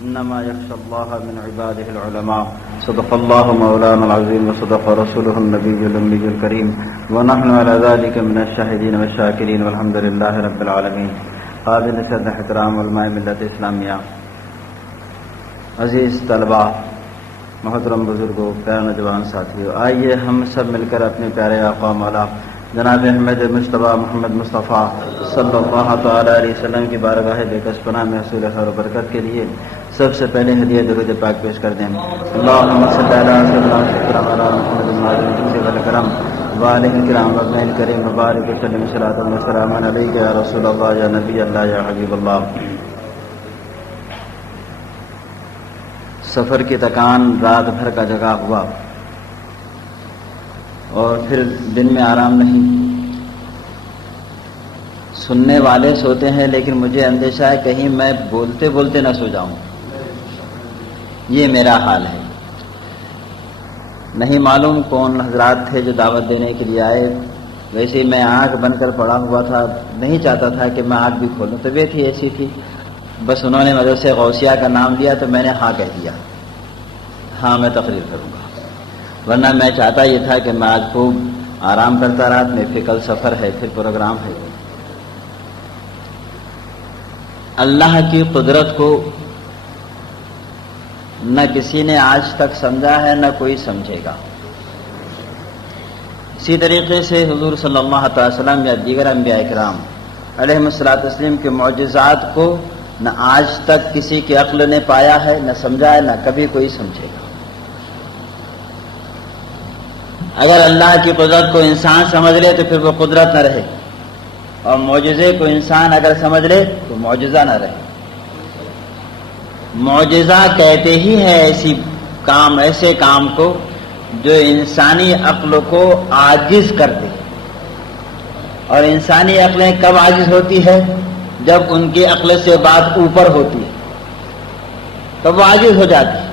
إنما يخشى الله من عباده العلماء. صدق الله مولانا العظيم وصدق رسوله النبي الأمي الكريم ونحن على ذلك من الشاهدين والشاكرين والحمد لله رب العالمين. قابل صد احترام علماء ملت اسلامیہ، عزیز طلباء، محترم بزرگوں، پیارے نوجوان ساتھیوں، آئیے ہم سب مل کر اپنے پیارے آقا مولا جناب احمد مصطفیٰ محمد مصطفیٰ صلی اللہ تعالیٰ علیہ وسلم کی بارگاہ بے کس پناہ میں حصول خیر و برکت کے لیے سب سے پہلے ہدیہ درود پاک پیش کر دیں. اللہم صلی علی سیدنا محمد والکرم وآلہ الکرام وابنہ الکریم مبارک وسلم صلاۃ و سلام علیک یا رسول اللہ یا نبی اللہ یا حبیب اللہ. سفر کی تکان رات بھر کا جگا ہوا اور پھر دن میں آرام نہیں. سننے والے سوتے ہیں لیکن مجھے اندیشہ ہے کہیں میں بولتے بولتے نہ سو جاؤں. یہ میرا حال ہے. نہیں معلوم کون حضرات تھے جو دعوت دینے کے لیے آئے. ویسے ہی میں آنکھ بند کر پڑا ہوا تھا، نہیں چاہتا تھا کہ میں آنکھ بھی کھولوں. طبیعت ہی ایسی تھی، بس انہوں نے مدرسہ غوثیہ کا نام لیا تو میں نے ہاں کہہ دیا. ہاں میں تقریر کروں گا، ورنہ میں چاہتا یہ تھا کہ میں آج خوب آرام کرتا رات میں. پھر کل سفر ہے، پھر پروگرام ہے. اللہ کی قدرت کو نہ کسی نے آج تک سمجھا ہے نہ کوئی سمجھے گا. اسی طریقے سے حضور صلی اللہ تعالی وسلم یا دیگر انبیاء کرام علیہم الصلوۃ والتسلیم کے معجزات کو نہ آج تک کسی کی عقل نے پایا ہے، نہ سمجھا ہے، نہ کبھی کوئی سمجھے گا. اگر اللہ کی قدرت کو انسان سمجھ لے تو پھر وہ قدرت نہ رہے، اور معجزے کو انسان اگر سمجھ لے تو معجزہ نہ رہے. معجزہ کہتے ہی ہے ایسے کام کو جو انسانی عقل کو عاجز کر دے. اور انسانی عقلیں کب عاجز ہوتی ہے؟ جب ان کی عقل سے بات اوپر ہوتی ہے تب وہ عاجز ہو جاتی ہے.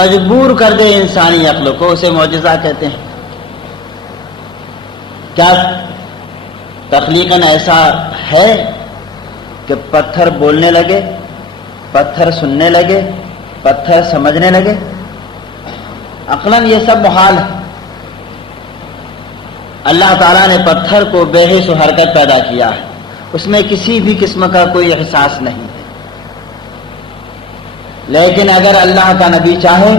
مجبور کر دے انسانی عقل کو، اسے معجزہ کہتے ہیں. کیا تخلیقاً ایسا ہے کہ پتھر بولنے لگے، پتھر سننے لگے، پتھر سمجھنے لگے؟ عقلاً یہ سب محال ہے. اللہ تعالیٰ نے پتھر کو بے حس و حرکت پیدا کیا ہے، اس میں کسی بھی قسم کا کوئی احساس نہیں ہے. لیکن اگر اللہ کا نبی چاہے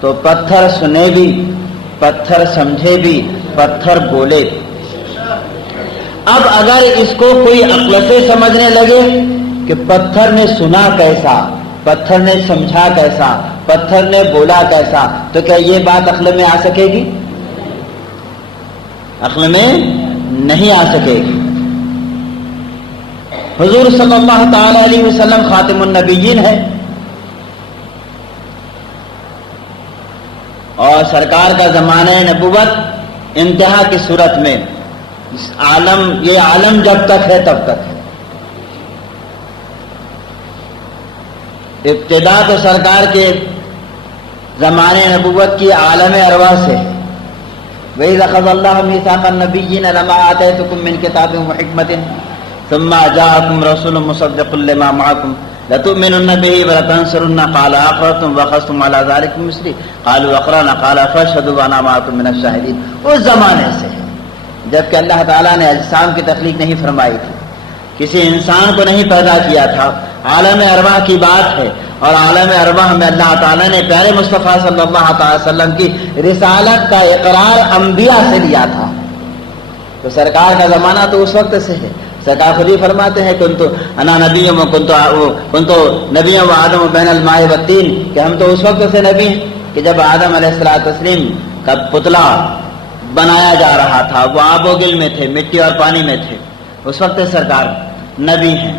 تو پتھر سنے بھی، پتھر سمجھے بھی، پتھر بولے. اب اگر اس کو کوئی عقل سے سمجھنے لگے کہ پتھر نے سنا کیسا، پتھر نے سمجھا کیسا، پتھر نے بولا کیسا، تو کیا یہ بات عقل میں آ سکے گی؟ عقل میں نہیں آ سکے گی. حضور صلی اللہ تعالی علیہ وسلم خاتم النبیین ہے، اور سرکار کا زمانہ نبوت انتہا کی صورت میں یہ عالم جب تک ہے تب تک ہے. ابتدا تو سرکار کے زمانے نبوت کی عالم ارواح سے. وَإِذْ أَخَذَ اللَّهُ مِيثَاقَ النَّبِيِّينَ لَمَا آتَيْتُكُم مِّن كِتَابٍ وَحِكْمَةٍ ثُمَّ جَاءَكُمْ رَسُولٌ مُصَدِّقٌ لِّمَا مَعَكُمْ لَتُؤْمِنُنَّ بِهِ وَلَتَنصُرُنَّهُ قَالَ أَقْرَرْتُمْ وَأَخَذْتُمْ عَلَىٰ ذَٰلِكُمْ مِصْرِي قَالُوا أَقْرَرْنَا قَالَ فَاشْهَدُوا وَأَنَا مَعَكُم مِّنَ الشَّاهِدِينَ. اس زمانے سے ہے جبکہ اللہ تعالیٰ نے اجسام کی تخلیق نہیں فرمائی تھی، کسی انسان کو نہیں پیدا کیا تھا. عالم ارواح کی بات ہے، اور عالم ارواح میں اللہ تعالیٰ نے پیارے مصطفیٰ صلی اللہ تعالی وسلم کی رسالت کا اقرار انبیاء سے لیا تھا. تو سرکار کا زمانہ تو اس وقت سے ہے. سرکار خود ہی فرماتے ہیں کنتو انا نبیوں و کنتو نبیوں و آدم بین الماء والطین، کہ ہم تو اس وقت سے نبی ہیں کہ جب آدم علیہ السلام کا پتلا بنایا جا رہا تھا، وہ آب و گل میں تھے، مٹی اور پانی میں تھے، اس وقت سرکار نبی ہیں.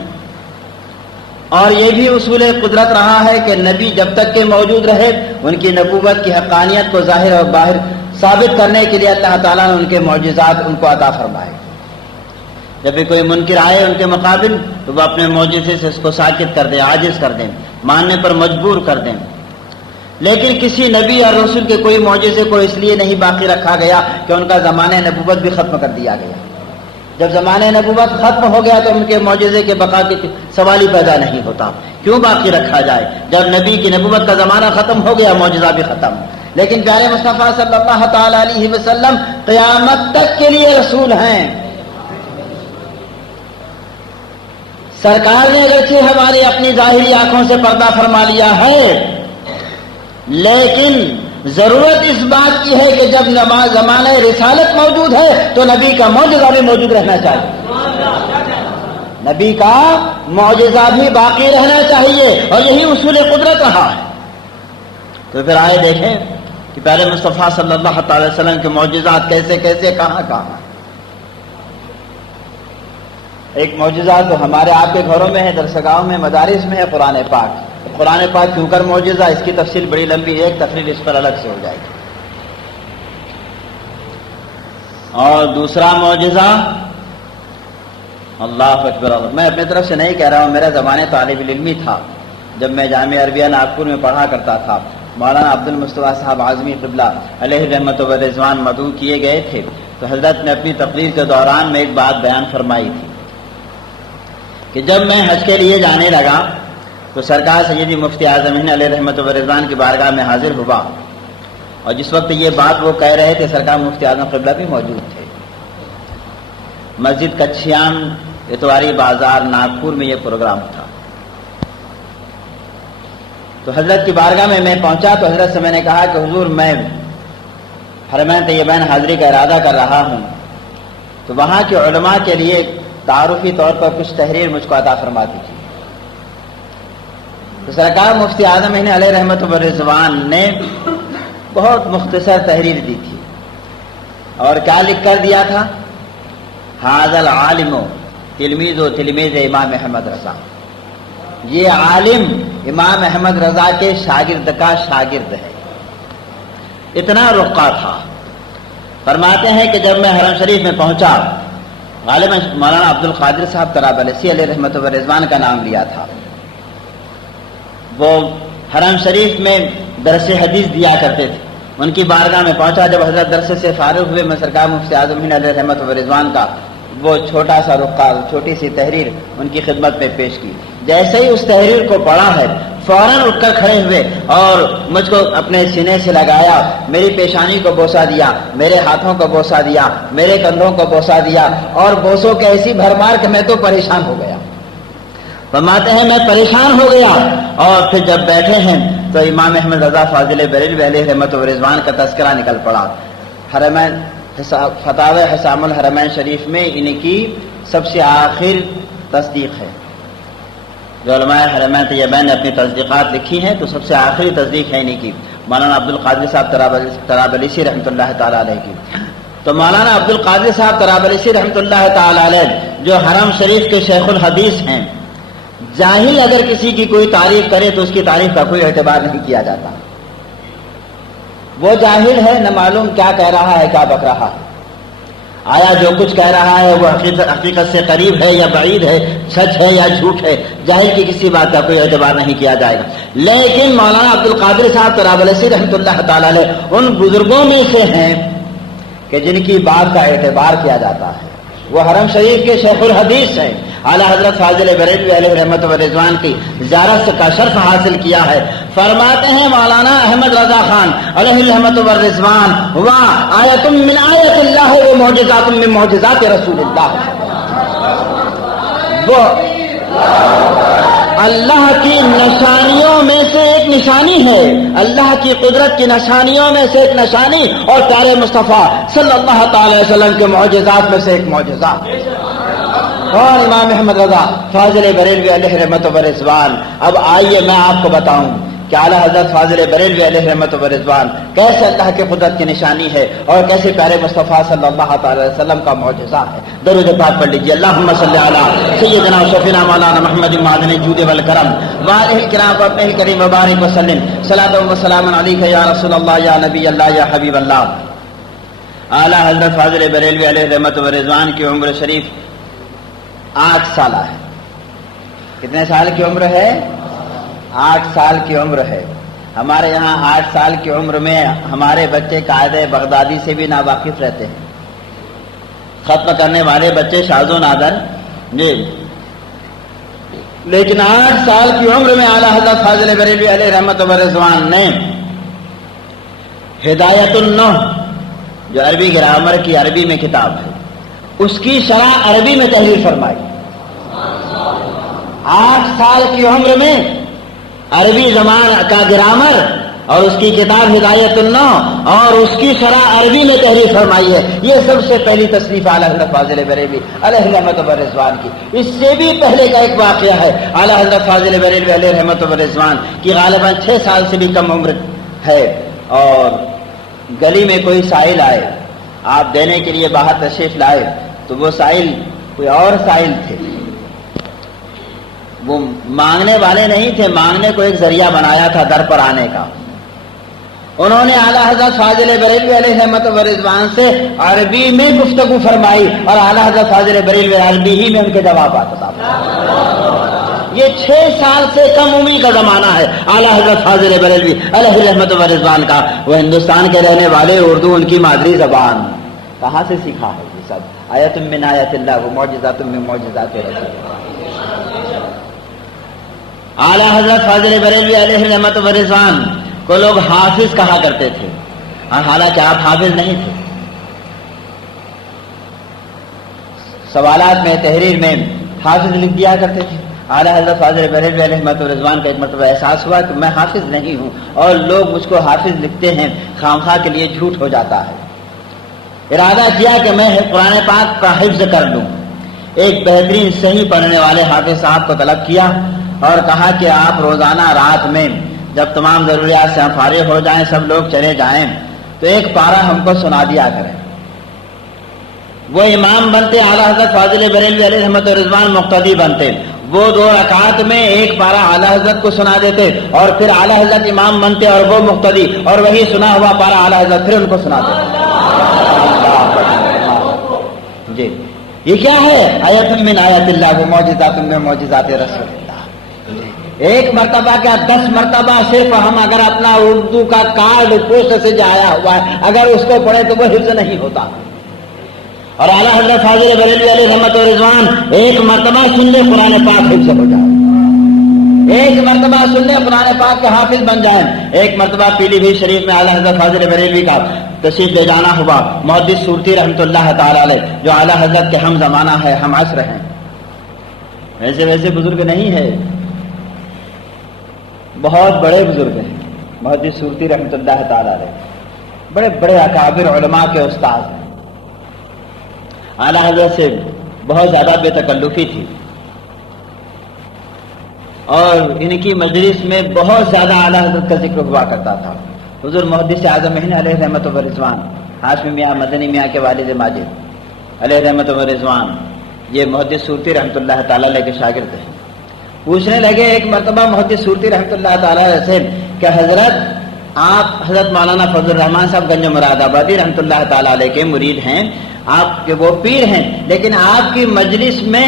اور یہ بھی اصول قدرت رہا ہے کہ نبی جب تک کہ موجود رہے ان کی نبوت کی حقانیت کو ظاہر اور باہر ثابت کرنے کے لیے اللہ تعالیٰ نے ان کے معجزات ان کو عطا فرمائے. جب بھی کوئی منکر آئے ان کے مقابل تو وہ اپنے معجزے سے اس کو ساکت کر دیں، عاجز کر دیں، ماننے پر مجبور کر دیں. لیکن کسی نبی اور رسول کے کوئی معجزے کو اس لیے نہیں باقی رکھا گیا کہ ان کا زمانہ نبوت بھی ختم کر دیا گیا. جب زمانہ نبوت ختم ہو گیا تو ان کے معجزے کے بقا کے سوال ہی پیدا نہیں ہوتا. کیوں باقی رکھا جائے؟ جب نبی کی نبوت کا زمانہ ختم ہو گیا، معجزہ بھی ختم. لیکن پیارے مصطفیٰ صلی اللہ تعالی علیہ وسلم قیامت تک کے لیے رسول ہیں. سرکار نے اگرچہ ہماری اپنی ظاہری آنکھوں سے پردہ فرما لیا ہے، لیکن ضرورت اس بات کی ہے کہ جب زمانہ رسالت موجود ہے تو نبی کا معجزہ بھی موجود رہنا چاہیے. نبی کا معجزہ بھی باقی رہنا چاہیے، اور یہی اصول قدرت رہا ہے. تو پھر آئے دیکھیں کہ پیارے مصطفیٰ صلی اللہ تعالی وسلم کے معجزات کیسے کیسے کہاں کہاں. ایک معجزہ تو ہمارے آپ کے گھروں میں ہے، درسگاہوں میں، مدارس میں ہے، قرآن پاک. قرآن پاک کیوں کر معجزہ، اس کی تفصیل بڑی لمبی ہے، ایک تقریر اس پر الگ سے ہو جائے گی. اور دوسرا معجزہ، اللہ اکبر. میں اپنی طرف سے نہیں کہہ رہا ہوں، میرا زمانے طالب علمی تھا جب میں جامعہ عربیہ ناگپور میں پڑھا کرتا تھا. مولانا عبد المصطفیٰ صاحب اعظمی قبلہ علیہ رحمت و رضوان مدعو کیے گئے تھے، تو حضرت نے اپنی تقریر کے دوران میں ایک بات بیان فرمائی تھی کہ جب میں حج کے لیے جانے لگا تو سرکار سیدی مفتی اعظم ہند علیہ رحمت و رضوان کی بارگاہ میں حاضر ہوا، اور جس وقت یہ بات وہ کہہ رہے تھے سرکار مفتی اعظم قبلہ بھی موجود تھے. مسجد کچھیان اتواری بازار ناگپور میں یہ پروگرام تھا. تو حضرت کی بارگاہ میں پہنچا تو حضرت سے میں نے کہا کہ حضور میں حرمین طیبین حاضری کا ارادہ کر رہا ہوں، تو وہاں کے علماء کے لیے تعارفی طور پر کچھ تحریر مجھ کو عطا فرما دیجیے. تو سرکار مفتی اعظم ہند علیہ رحمت و رضوان نے بہت مختصر تحریر دی تھی، اور کیا لکھ کر دیا تھا؟ ھذا العالم تلمیذ و تلمیذ امام احمد رضا. یہ عالم امام احمد رضا کے شاگرد کا شاگرد ہے. اتنا رقہ تھا. فرماتے ہیں کہ جب میں حرم شریف میں پہنچا، غالباً مولانا عبد القادر صاحب طرابلسی علیہ رحمت و رضوان کا نام لیا تھا. وہ حرم شریف میں درس حدیث دیا کرتے تھے. ان کی بارگاہ میں پہنچا. جب حضرت درس سے فارغ ہوئے، میں سرکار مفتی اعظم ہند علیہ رحمت و رضوان کا وہ چھوٹا سا رقہ، چھوٹی سی تحریر ان کی خدمت میں پیش کی. جیسے ہی اس تحریر کو پڑھا ہے، فوراً اٹھ کر کھڑے ہوئے اور مجھ کو اپنے سینے سے لگایا، میری پیشانی کو بوسہ دیا، میرے ہاتھوں کو بوسہ دیا، میرے کندھوں کو بوسہ دیا، اور بوسوں کے ایسی بھرمار کہ میں تو پریشان ہو گیا. فرماتے ہیں میں پریشان ہو گیا. اور پھر جب بیٹھے ہیں تو امام احمد رضا فاضل بریلوی علیہ رحمت و رضوان کا تذکرہ نکل پڑا. حرمین فتاوی حسام الحرمین شریف میں ان کی سب سے آخر تصدیق ہے. جو علماء حرمین طیبین نے اپنی تصدیقات لکھی ہیں تو سب سے آخری تصدیق ہے ان کی مولانا عبد القادر صاحب طرابلسی رحمۃ اللہ تعالی علیہ کی. تو مولانا عبد القادر صاحب طرابلسی رحمۃ اللہ تعالی علیہ جو حرم شریف کے شیخ الحدیث ہیں، جاہل اگر کسی کی کوئی تعریف کرے تو اس کی تعریف کا کوئی اعتبار نہیں کیا جاتا. وہ جاہل ہے، نہ معلوم کیا کہہ رہا ہے، کیا بک رہا ہے. آیا جو کچھ کہہ رہا ہے وہ حقیقت سے قریب ہے یا بعید ہے، سچ ہے یا جھوٹ ہے، جاہل کی کسی بات کا کوئی اعتبار نہیں کیا جائے گا. لیکن مولانا عبد القادر صاحب طرابلسی رحمۃ اللہ تعالی علیہ ان بزرگوں میں سے ہیں کہ جن کی بات کا اعتبار کیا جاتا ہے. وہ حرم شریف کے شیخ الحدیث ہیں. اعلیٰ حضرت فاضل بریلوی علیہ رحمت و رضوان کی زیارت کا شرف حاصل کیا ہے. فرماتے ہیں مولانا احمد رضا خان علیہ رحمت و رضوان ہوا آیت من آیت اللہ و معجزات من معجزات رسول اللہ. وہ اللہ کی نشانیوں میں سے ایک نشانی ہے، اللہ کی قدرت کی نشانیوں میں سے ایک نشانی، اور پیارے مصطفیٰ صلی اللہ تعالی وسلم کے معجزات میں سے ایک معجزہ. اور امام احمد رضا فاضل بریلوی علیہ رحمت و رضوان. اب آئیے میں آپ کو بتاؤں کہ اعلیٰ حضرت فاضل بریلوی علیہ رحمت و رضوان کیسے اللہ کے قدرت کی نشانی ہے اور کیسے پیارے مصطفیٰ صلی اللہ تعالی وسلم کا معجزہ ہے. درود پاک پڑھ لیجیے. اللہم صلی علی سیدنا و شفینا مولانا محمد معدن الجود والکرم وآلہ الکرام وابنہ الکریم وبارک وسلم صلاۃ و سلام علیک یا رسول اللہ یا نبی اللہ یا حبیب اللہ. اعلیٰ حضرت فاضل بریلوی علیہ رحمت و رضوان کی عمر شریف 8 سالہ ہے. کتنے سال کی عمر ہے؟ 8 سال کی عمر ہے. ہمارے یہاں 8 سال کی عمر میں ہمارے بچے قاعدہ بغدادی سے بھی ناواقف رہتے ہیں. ختم کرنے والے بچے شاذ و نادر. جی لیکن 8 سال کی عمر میں اعلیٰ حضرت فاضل بریلوی علیہ رحمت و رضوان نے ہدایت النحو، جو عربی گرامر کی عربی میں کتاب ہے، اس کی شرح عربی میں تحریر فرمائی۔ 8 سال کی عمر میں عربی زبان کا گرامر اور اس کی کتاب ہدایت النحو اور اس کی شرح عربی میں تحریر فرمائی ہے۔ یہ سب سے پہلی تصنیف اعلیٰ حضرت فاضل بریلوی علیہ رحمت و رضوان کی۔ اس سے بھی پہلے کا ایک واقعہ ہے، اعلیٰ حضرت فاضل بریلوی علیہ رحمت و رضوان کی غالباً 6 سال سے بھی کم عمر ہے، اور گلی میں کوئی سائل آئے، آپ دینے کے لیے باہر تشریف لائے، تو وہ سائل کوئی اور سائل تھے، وہ مانگنے والے نہیں تھے، مانگنے کو ایک ذریعہ بنایا تھا در پر آنے کا۔ انہوں نے اعلیٰ حضرت فاضل بریلوی علیہ رحمت و رضوان سے عربی میں گفتگو فرمائی، اور اعلیٰ حضرت فاضل بریلوی عربی ہی میں ان کے جوابات عطا فرمائے۔ یہ 6 سال سے کم عمری کا زمانہ ہے اعلیٰ حضرت فاضل بریلوی علیہ رحمت و رضوان کا۔ وہ ہندوستان کے رہنے والے، اردو ان کی مادری زبان۔ کہاں سے سیکھا ہے یہ سب؟ آیت من آیات اللہ و معجزات من معجزات رسول۔ اعلیٰ حضرت فاضل بریلوی علیہ رحمت و رضوان کو لوگ حافظ کہا کرتے تھے، اور حالانکہ آپ حافظ نہیں تھے۔ سوالات میں، تحریر میں حافظ لکھ دیا کرتے تھے۔ اعلیٰ حضرت فاضل بریلوی علیہ رحمت و رضوان کا ایک مرتبہ احساس ہوا کہ میں حافظ نہیں ہوں، اور لوگ مجھ کو حافظ لکھتے ہیں، خامخواہ کے لیے جھوٹ ہو جاتا ہے۔ ارادہ کیا کہ میں قرآن پاک کا حفظ کر لوں۔ ایک بہترین صحیح پڑھنے والے حافظ صاحب کو طلب کیا اور کہا کہ آپ روزانہ رات میں جب تمام ضروریات سے ہم فارغ ہو جائیں، سب لوگ چلے جائیں، تو ایک پارہ ہم کو سنا دیا کریں۔ وہ امام بنتے، اعلیٰ حضرت فاضل بریلوی علیہ رحمت و رضوان مقتدی بنتے، وہ 2 رکعات میں ایک پارہ اعلیٰ حضرت کو سنا دیتے، اور پھر اعلیٰ حضرت امام بنتے اور وہ مقتدی، اور وہی سنا ہوا پارہ اعلیٰ حضرت پھر ان کو سنا دیتے۔ جی یہ کیا ہے؟ آیت من آیات اللہ و معجزات من معجزات رسول اللہ۔ ایک مرتبہ کیا 10 مرتبہ صرف ہم اگر اپنا اردو کا کارڈ پوسٹ سے جایا ہوا ہے اگر اس کو پڑھے تو وہ حفظ نہیں ہوتا۔ اور اعلیٰ حضرت فاضل بریلوی علیہ رحمت و رضوان ایک مرتبہ سن لے قرآن پاک حفظ ہو جائے، ایک مرتبہ سن لے قرآن پاک کے حافظ بن جائیں۔ ایک مرتبہ پیلی بھیت شریف میں اعلیٰ حضرت فاضل بریلوی کا تشریف لے جانا ہوا، محدث صورتی رحمۃ اللہ تعالی علیہ، جو اعلیٰ حضرت کے ہم زمانہ ہے، ہم عصر ہیں، ویسے بزرگ نہیں ہے، بہت بڑے بزرگ ہیں، محدث صورتی رحمۃ اللہ تعالی علیہ، بڑے بڑے اکابر علماء کے استاد ہیں۔ اعلیٰ حضرت سے بہت زیادہ بے تکلفی تھی، اور ان کی مجلس میں بہت زیادہ اعلیٰ حضرت کا ذکر ہوا کرتا تھا۔ حضور محدث اعظم ہند علیہ رحمت و رضوان، ہاشمی میاں مدنی میاں کے والد ماجد علیہ رحمت و رضوان، یہ محدث صورتی رحمۃ اللہ تعالی علیہ کے شاگرد ہیں۔ پوچھنے لگے ایک مرتبہ محدث صورتی رحمۃ اللہ تعالی علیہ سے کہ حضرت آپ حضرت مولانا فضل الرحمان صاحب گنج مراد آبادی رحمۃ اللہ تعالی علیہ کے مرید ہیں، آپ کے وہ پیر ہیں، لیکن آپ کی مجلس میں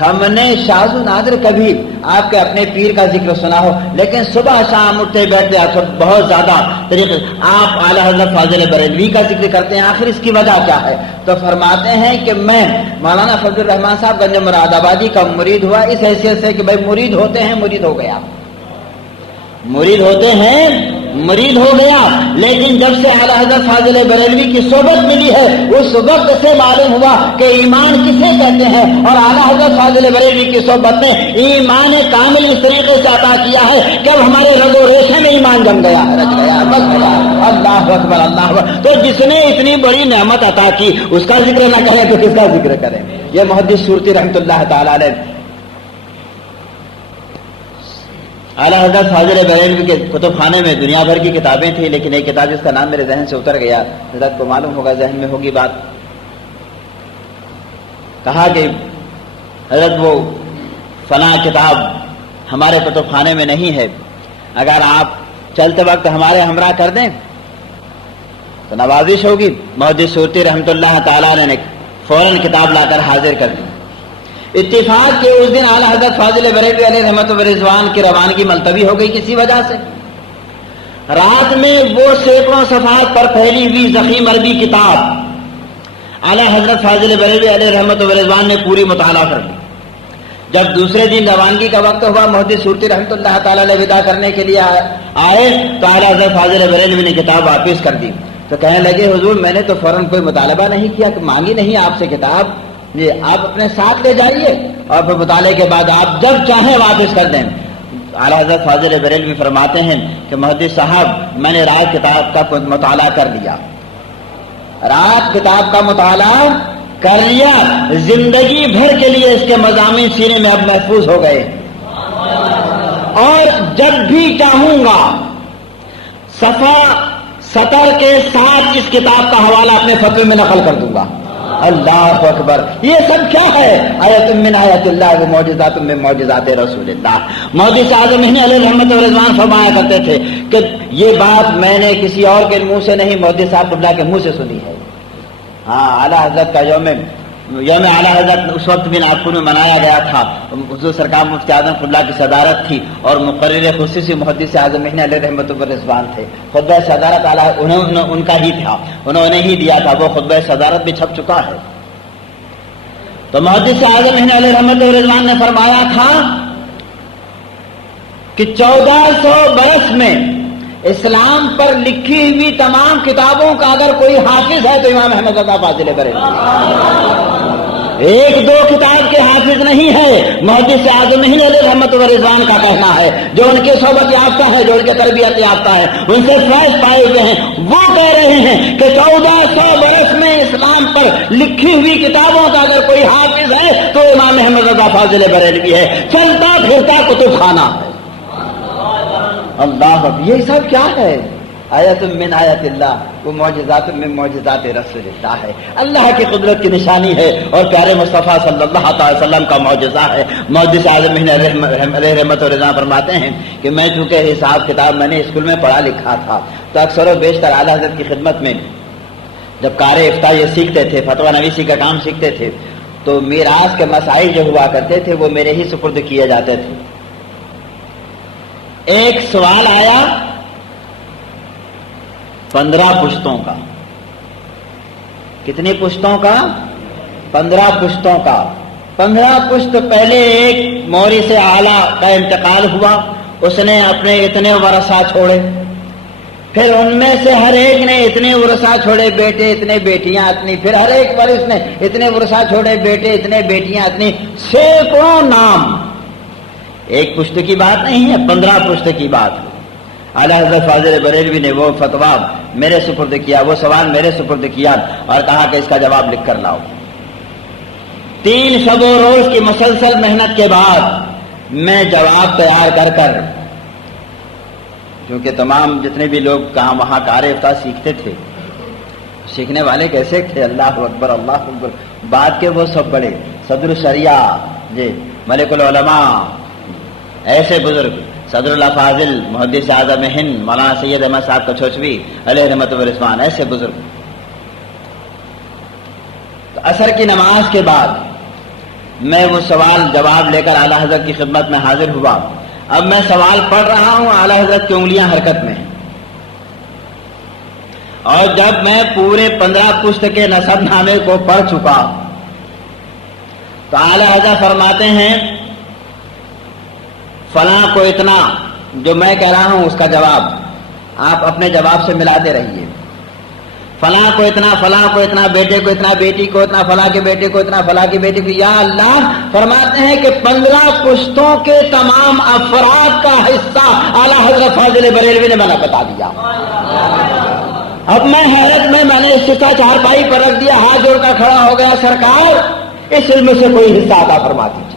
ہم نے شاذ و نادر کبھی آپ کے اپنے پیر کا ذکر سنا ہو، لیکن صبح شام اٹھتے بیٹھتے بہت زیادہ طریقے آپ اعلیٰ حضرت فاضل بریلوی کا ذکر کرتے ہیں، آخر اس کی وجہ کیا ہے؟ تو فرماتے ہیں کہ میں مولانا فضل الرحمان صاحب گنج مراد آبادی کا مرید ہوا اس حیثیت سے کہ بھائی مرید ہوتے ہیں، مرید ہو گیا، مرید ہوتے ہیں، مرید ہو گیا، لیکن جب سے اعلیٰ حضرت فاضل بریلوی کی صحبت ملی ہے اس وقت سے معلوم ہوا کہ ایمان کسے کہتے ہیں، اور اعلیٰ حضرت فاضل بریلوی کی صحبت نے ایمان کامل اس طریقے سے عطا کیا ہے کہ اب ہمارے رگ و ریشے میں ایمان جم گیا ہے، رچ گیا، بس گیا۔ اللہ اکبر، اللہ اکبر۔ تو جس نے اتنی بڑی نعمت عطا کی اس کا ذکر نہ کریں تو کس کا ذکر کریں؟ یہ محدث صورتی رحمۃ اللہ تعالی علیہ۔ اعلیٰ حضرت فاضل بریلوی کے کتب خانے میں دنیا بھر کی کتابیں تھیں، لیکن ایک کتاب جس کا نام میرے ذہن سے اتر گیا، حضرت کو معلوم ہوگا، ذہن میں ہوگی بات۔ کہا کہ حضرت وہ فلاں کتاب ہمارے کتب خانے میں نہیں ہے، اگر آپ چلتے وقت ہمارے ہمراہ کر دیں تو نوازش ہوگی۔ محدث صورتی رحمۃ اللہ تعالیٰ نے فوراً کتاب لا کر حاضر کر دی۔ اتفاق کے اس دن اعلیٰ حضرت فاضل بریلوی علیہ رحمت و رضوان کی روانگی ملتوی ہو گئی کسی وجہ سے۔ رات میں وہ سینکڑوں صفحات پر پھیلی ہوئی ضخیم عربی کتاب اعلیٰ حضرت فاضل بریلوی علیہ رحمت و رضوان نے پوری مطالعہ کر لی۔ جب دوسرے دن روانگی کا وقت ہوا، محدث سورتی رحمۃ اللہ تعالی علیہ وداع کرنے کے لیے آئے تو اعلیٰ حضرت فاضل بریلوی نے کتاب واپس کر دی. تو کہنے لگے حضور میں نے تو فوراً کوئی مطالبہ نہیں کیا، مانگی نہیں آپ سے کتاب، یہ آپ اپنے ساتھ لے جائیے اور پھر مطالعے کے بعد آپ جب چاہیں واپس کر دیں. اعلیٰ حضرت فاضل بریلوی فرماتے ہیں کہ محدث صاحب میں نے رات کتاب کا مطالعہ کر لیا، رات کتاب کا مطالعہ کر لیا، زندگی بھر کے لیے اس کے مضامین سینے میں اب محفوظ ہو گئے، اور جب بھی چاہوں گا صفحہ سطر کے ساتھ اس کتاب کا حوالہ اپنے فتوے میں نقل کر دوں گا. اللہ اکبر. یہ سب کیا ہے؟ آیت من آیات اللہ و معجزات من معجزات رسول اللہ. محدث اعظم علیہ رحمت و رضوان فرمایا کرتے تھے کہ یہ بات میں نے کسی اور کے منہ سے نہیں، محدث صاحب اللہ کے منہ سے سنی ہے. ہاں، اعلیٰ حضرت کا یوم اعلیٰ حضرت اس وقت بھی ناگپور میں منایا گیا تھا. حضور سرکار مفتی اعظم اللہ کی صدارت تھی اور مقرر خصوصی محدث اعظم علیہ رحمت و رضوان تھے. خطبہ صدارت ان کا ہی تھا، انہوں نے ہی دیا تھا، وہ خطبہ صدارت بھی چھپ چکا ہے. تو محدث اعظم علیہ رحمت و رضوان نے فرمایا تھا کہ 1400 برس میں اسلام پر لکھی ہوئی تمام کتابوں کا اگر کوئی حافظ ہے تو امام احمد رضا فاضل بریلوی. ایک دو کتاب کے حافظ نہیں ہے. محدث اعظم علیہ رحمت و رضوان کا کہنا ہے، جو ان کے صحبت یافتہ ہے، جو ان کے تربیت یافتہ ہے، ان سے فیض پائے ہوئے ہیں، وہ کہہ رہے ہیں کہ 1400 برس میں اسلام پر لکھی ہوئی کتابوں کا اگر کوئی حافظ ہے تو امام احمد رضا فاضل بریلوی ہے. چلتا پھرتا کتب خانہ ہے. اللہ، یہ سب کیا ہے؟ آیت من آیات اللہ وہ معجزات من معجزات رسول اللہ ہے. اللہ کی قدرت کی نشانی ہے اور پیارے مصطفیٰ صلی اللہ علیہ وسلم کا معجزہ ہے. محدث اعظم علیہ رحمت و رضوان فرماتے ہیں کہ میں چونکہ حساب کتاب میں نے اسکول میں پڑھا لکھا تھا تو اکثر و بیشتر اعلیٰ حضرت کی خدمت میں جب قارئ افتاء یہ سیکھتے تھے، فتویٰ نویسی کا کام سیکھتے تھے، تو میراث کے مسائل جو ہوا کرتے تھے وہ میرے ہی سپرد کیے جاتے تھے. ایک سوال آیا 15 پشتوں کا. کتنی پشتوں کا؟ 15 پشتوں کا. 15 پشت پہلے ایک موری سے اعلیٰ کا انتقال ہوا، اس نے اپنے اتنے ورثہ چھوڑے، پھر ان میں سے ہر ایک نے اتنے ورثہ چھوڑے، بیٹے اتنے، بیٹیاں اتنی، پھر ہر ایک وارث نے اتنے ورثہ چھوڑے، بیٹے اتنے، بیٹیاں اتنی، سینکڑوں نام. ایک پشت کی بات نہیں ہے، 15 پشت کی بات ہے. اعلیٰ حضرت فاضل بریلوی نے وہ فتویٰ میرے سپرد کیا، وہ سوال میرے سپرد کیا اور کہا کہ اس کا جواب لکھ کر لاؤ. 3 شب و روز کی مسلسل محنت کے بعد میں جواب تیار کر کیونکہ تمام جتنے بھی لوگ کہاں وہاں قارئ افتاء سیکھتے تھے، سیکھنے والے کیسے تھے؟ اللہ اکبر اللہ اکبر. بعد کے وہ سب بڑے صدر الشریعہ جی ملک العلماء، ایسے بزرگ، صدر اللہ فاضل، محدث اعظم ہند مولانا سید احمد صاحب کچھوچوی علیہ رحمت و رضوان، ایسے بزرگ. تو عصر کی نماز کے بعد میں وہ سوال جواب لے کر اعلیٰ حضرت کی خدمت میں حاضر ہوا. اب میں سوال پڑھ رہا ہوں، اعلیٰ حضرت کی انگلیاں حرکت میں، اور جب میں پورے 15 پشت کے نسب نامے کو پڑھ چکا تو اعلیٰ حضرت فرماتے ہیں فلاں کو اتنا، جو میں کہہ رہا ہوں اس کا جواب آپ اپنے جواب سے ملاتے رہیے. فلاں کو اتنا، فلاں کو اتنا، بیٹے کو اتنا، بیٹی کو اتنا، فلاں کے بیٹے کو اتنا، فلاں کی بیٹی کو. یا اللہ، فرماتے ہیں کہ 15 پشتوں کے تمام افراد کا حصہ اعلیٰ حضرت فاضل بریلوی نے میں بتا دیا. اب میں حیرت میں نے استسقا چارپائی پر رکھ دیا، ہاتھ جوڑ کر کھڑا ہو گیا، سرکار اس علم سے کوئی حصہ عطا فرما دیجیے.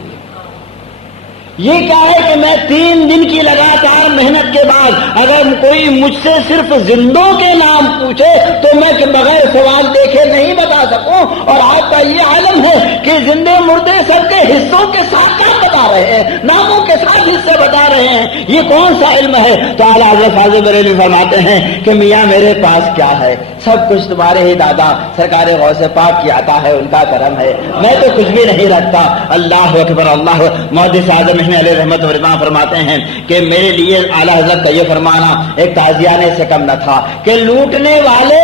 یہ کیا ہے کہ میں 3 دن کی لگاتار محنت کے بعد اگر کوئی مجھ سے صرف زندوں کے نام پوچھے تو میں بغیر سوال دیکھے نہیں بتا سکوں. اور آپ کا یہ عالم ہے کہ زندے مردے سب کے حصوں کے ساتھ کیا بتا رہے ہیں، ناموں کے ساتھ حصے بتا رہے ہیں. یہ کون سا علم ہے؟ تو اعلیٰ حضرت فاضل بریلوی فرماتے ہیں کہ میاں میرے پاس کیا ہے، سب کچھ تمہارے ہی دادا سرکار غوث پاک کی عطا ہے، ان کا کرم ہے، میں تو کچھ بھی نہیں رکھتا. اللہ اکبر اللہ. محدث اعظم علیہ رحمت و رضوان فرماتے ہیں کہ میرے لیے اعلیٰ حضرت کا یہ فرمانا ایک تعزیانے سے کم نہ تھا کہ لوٹنے والے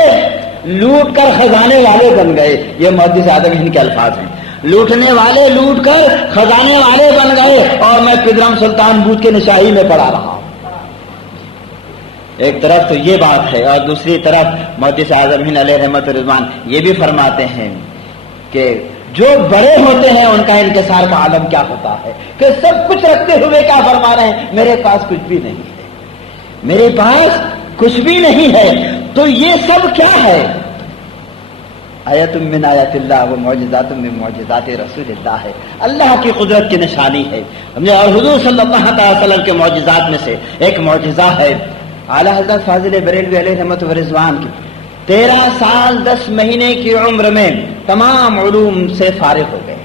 لوٹ کر خزانے والے بن گئے. یہ محدث اعظم ہند کے الفاظ ہیں. لوٹنے والے لوٹ کر خزانے والے بن گئے اور میں پدرم سلطان بوجھ کے نشاہی میں پڑا رہا. ایک طرف تو یہ بات ہے اور دوسری طرف محدث اعظم ہند علیہ رحمت رضوان یہ بھی فرماتے ہیں کہ جو بڑے ہوتے ہیں ان کا انکسار کا عالم کیا ہوتا ہے کہ سب کچھ رکھتے ہوئے کیا فرما رہے ہیں, میرے پاس کچھ بھی نہیں ہے, میرے پاس کچھ بھی نہیں ہے. تو یہ سب کیا ہے؟ آیت من آیات اللہ و معجزات من معجزات رسول اللہ ہے, اللہ کی قدرت کی نشانی ہے. اور حضور صلی اللہ علیہ وسلم کے معجزات میں سے ایک معجزہ ہے اعلیٰ حضرت فاضل بریلوی علیہ رحمت و رضوان کی 13 سال 10 مہینے کی عمر میں تمام علوم سے فارغ ہو گئے.